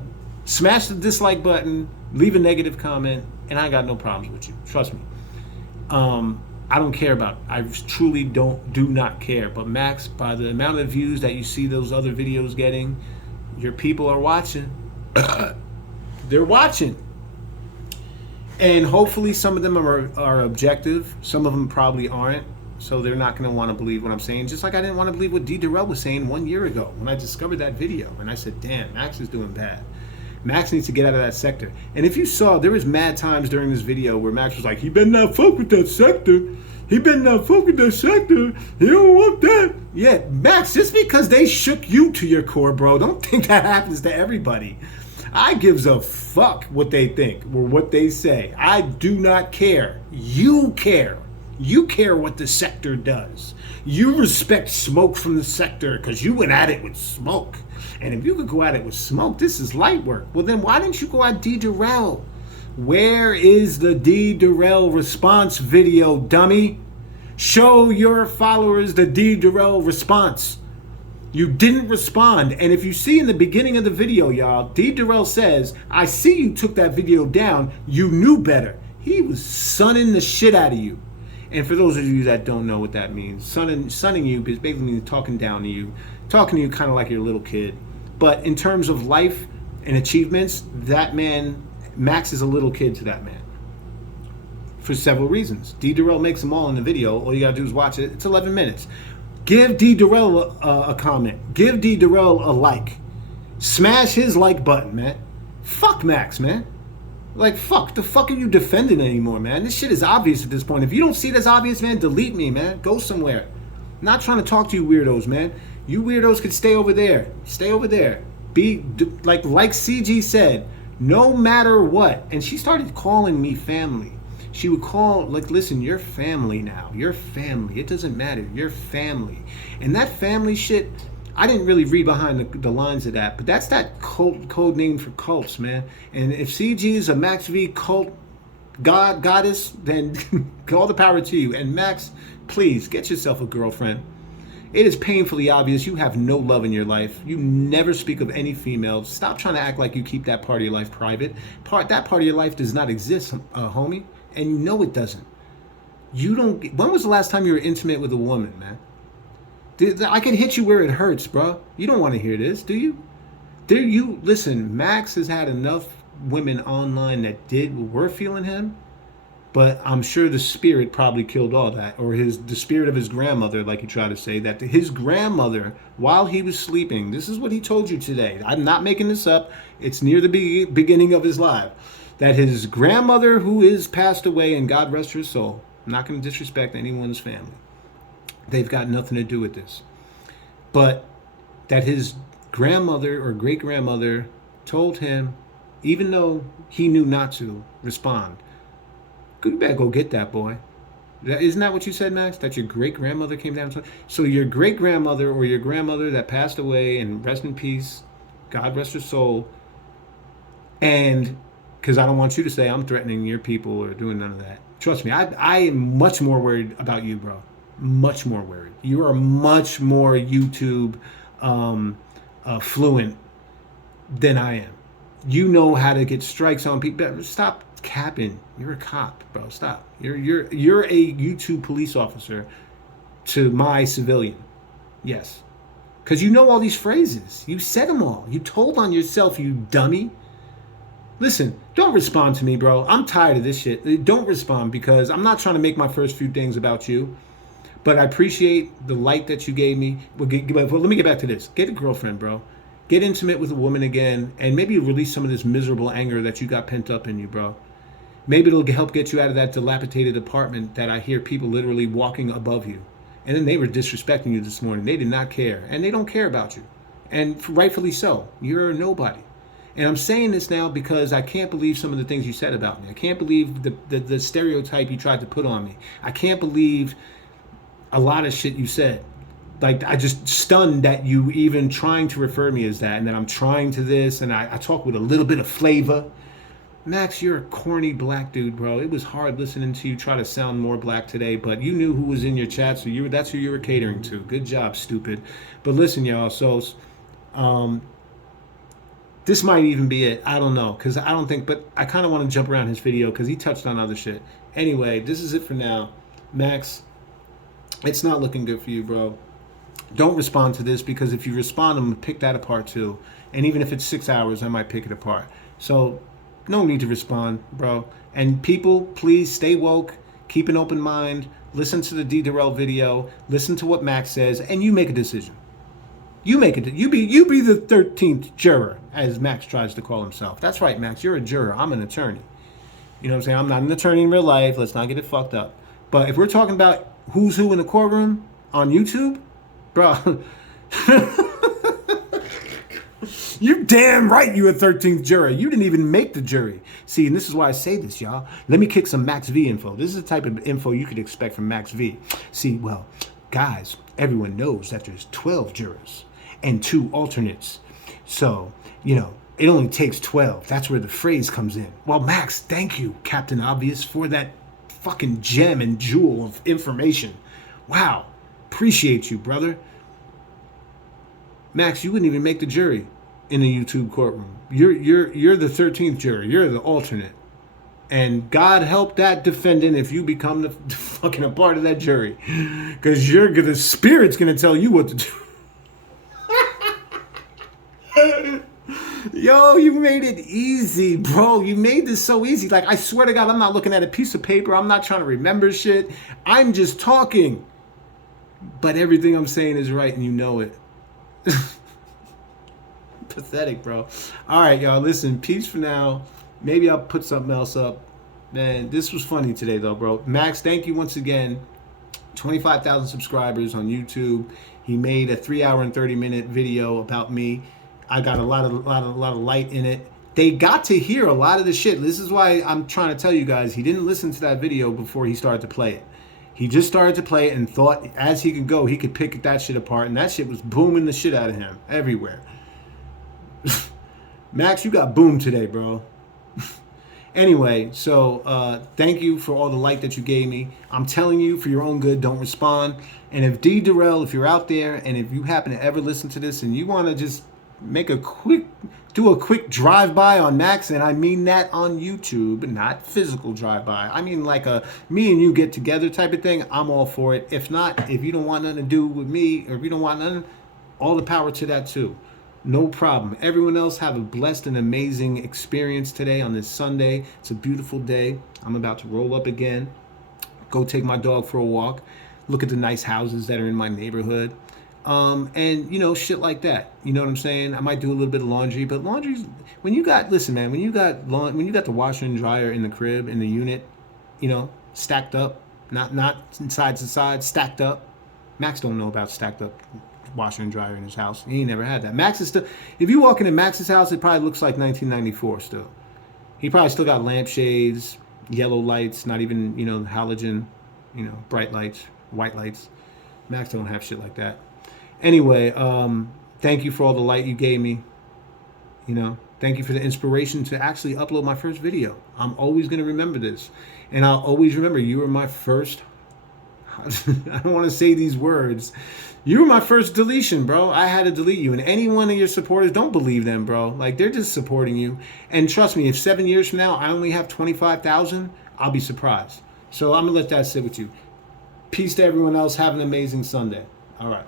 smash the dislike button. Leave a negative comment, and I got no problems with you. Trust me. I don't care about it. I truly do not care. But Max, by the amount of views that you see those other videos getting, your people are watching. They're watching. And hopefully some of them are objective. Some of them probably aren't. So they're not going to want to believe what I'm saying. Just like I didn't want to believe what D. Durrell was saying 1 year ago when I discovered that video. And I said, damn, Max is doing bad. Max needs to get out of that sector. And if you saw, there was mad times during this video where Max was like, he better not fuck with that sector. He better not fuck with that sector. He don't want that. Yeah, Max, just because they shook you to your core, bro, don't think that happens to everybody. I gives a fuck what they think or what they say. I do not care. You care. You care what the sector does. You respect Smoke from the sector because you went at it with Smoke. And if you could go at it with Smoke, this is light work. Well, then why didn't you go at D. Durrell? Where is the D. Durrell response video, dummy? Show your followers the D. Durrell response. You didn't respond. And if you see in the beginning of the video, y'all, D. Durrell says, I see you took that video down. You knew better. He was sunning the shit out of you. And for those of you that don't know what that means, sunning you is basically talking down to you, talking to you kind of like you're a little kid. But in terms of life and achievements, that man, Max is a little kid to that man. For several reasons. D. Durrell makes them all in the video. All you gotta do is watch it. It's 11 minutes. Give D. Durrell a comment. Give D. Durrell a like. Smash his like button, man. Fuck Max, man. Like, fuck. The fuck are you defending anymore, man? This shit is obvious at this point. If you don't see it as obvious, man, delete me, man. Go somewhere. I'm not trying to talk to you weirdos, man. You weirdos could stay over there. Stay over there. Be, like CG said, no matter what. And she started calling me family. She would call, like, listen, you're family now. You're family. It doesn't matter. You're family. And that family shit, I didn't really read behind the lines of that, but that's that code name for cults, man. And if CG is a Max V cult goddess, then all the power to you. And Max, please, get yourself a girlfriend. It is painfully obvious you have no love in your life. You never speak of any females. Stop trying to act like you keep that part of your life private. That part of your life does not exist, homie. And you know it doesn't. You don't. When was the last time you were intimate with a woman, man? I can hit you where it hurts, bro. You don't want to hear this, do you? Listen, Max has had enough women online that were feeling him, but I'm sure the spirit probably killed all that, or the spirit of his grandmother, like he tried to say, that his grandmother, while he was sleeping, this is what he told you today. I'm not making this up. It's near the beginning of his life. That his grandmother, who is passed away, and God rest her soul, I'm not going to disrespect anyone's family. They've got nothing to do with this. But that his grandmother or great-grandmother told him, even though he knew not to respond, you better go get that boy. Isn't that what you said, Max? That your great-grandmother came down to? So your great-grandmother or your grandmother that passed away, and rest in peace, God rest her soul, and because I don't want you to say I'm threatening your people or doing none of that. Trust me, I am much more worried about you, bro. Much more worried. You are much more YouTube fluent than I am. You know how to get strikes on people. Stop capping. You're a cop, bro. Stop. You're a YouTube police officer to my civilian. Yes. Because you know all these phrases. You said them all. You told on yourself, you dummy. Listen, don't respond to me, bro. I'm tired of this shit. Don't respond, because I'm not trying to make my first few things about you. But I appreciate the light that you gave me. Well, let me get back to this. Get a girlfriend, bro. Get intimate with a woman again, and maybe release some of this miserable anger that you got pent up in you, bro. Maybe it'll help get you out of that dilapidated apartment that I hear people literally walking above you. And then they were disrespecting you this morning. They did not care, and they don't care about you. And rightfully so. You're a nobody. And I'm saying this now because I can't believe some of the things you said about me. I can't believe the stereotype you tried to put on me. I can't believe a lot of shit you said. Like, I just stunned that you even trying to refer me as that, and that I'm trying to this, and I talk with a little bit of flavor. Max, you're a corny black dude, bro. It was hard listening to you try to sound more black today, but you knew who was in your chat, so that's who you were catering to. Good job, stupid. But listen, y'all, so this might even be it. I don't know, because I don't think, but I kind of want to jump around his video because he touched on other shit. Anyway, this is it for now. Max, it's not looking good for you, bro. Don't respond to this, because if you respond, I'm going to pick that apart too. And even if it's 6 hours, I might pick it apart. So no need to respond, bro. And people, please stay woke. Keep an open mind. Listen to the D. Durrell video. Listen to what Max says, and you make a decision. You make it. You be the 13th juror, as Max tries to call himself. That's right, Max. You're a juror. I'm an attorney. You know what I'm saying? I'm not an attorney in real life. Let's not get it fucked up. But if we're talking about who's who in the courtroom on YouTube, bro, you're damn right you're a 13th juror. You didn't even make the jury. See, and this is why I say this, y'all. Let me kick some Max V info. This is the type of info you could expect from Max V. See, well, guys, everyone knows that there's 12 jurors and 2 alternates. So, you know, it only takes 12. That's where the phrase comes in. Well, Max, thank you, Captain Obvious, for that fucking gem and jewel of information. Wow. Appreciate you, brother. Max, you wouldn't even make the jury in the YouTube courtroom. You're the 13th juror. You're the alternate. And God help that defendant if you become the fucking a part of that jury. Because the spirit's going to tell you what to do. Yo, you made it easy, bro. You made this so easy. Like, I swear to God, I'm not looking at a piece of paper. I'm not trying to remember shit. I'm just talking. But everything I'm saying is right, and you know it. Pathetic, bro. All right, y'all. Listen, peace for now. Maybe I'll put something else up. Man, this was funny today, though, bro. Max, thank you once again. 25,000 subscribers on YouTube. He made a 3-hour and 30-minute video about me. I got a lot of light in it. They got to hear a lot of the shit. This is why I'm trying to tell you guys, he didn't listen to that video before he started to play it. He just started to play it and thought as he could go, he could pick that shit apart. And that shit was booming the shit out of him everywhere. Max, you got boomed today, bro. Anyway, so thank you for all the light that you gave me. I'm telling you, for your own good, don't respond. And if D. Durrell, if you're out there and if you happen to ever listen to this and you want to just do a quick drive-by on Max, and I mean that on YouTube, not physical drive-by. I mean like a me and you get together type of thing. I'm all for it. If not, if you don't want nothing to do with me, or if you don't want nothing, all the power to that too. No problem. Everyone else have a blessed and amazing experience today on this Sunday. It's a beautiful day. I'm about to roll up again, go take my dog for a walk, look at the nice houses that are in my neighborhood. And you know, shit like that. You know what I'm saying? I might do a little bit of laundry, but laundry's when you got the washer and dryer in the crib, in the unit, you know, stacked up, not side to side, stacked up. Max don't know about stacked up washer and dryer in his house. He ain't never had that. Max is still, if you walk into Max's house, it probably looks like 1994 still. He probably still got lampshades, yellow lights, not even, you know, halogen, you know, bright lights, white lights. Max don't have shit like that. Anyway, thank you for all the light you gave me. You know, thank you for the inspiration to actually upload my first video. I'm always going to remember this. And I'll always remember you were my first, I don't want to say these words. You were my first deletion, bro. I had to delete you. And any one of your supporters, don't believe them, bro. Like, they're just supporting you. And trust me, if 7 years from now I only have 25,000, I'll be surprised. So I'm going to let that sit with you. Peace to everyone else. Have an amazing Sunday. All right.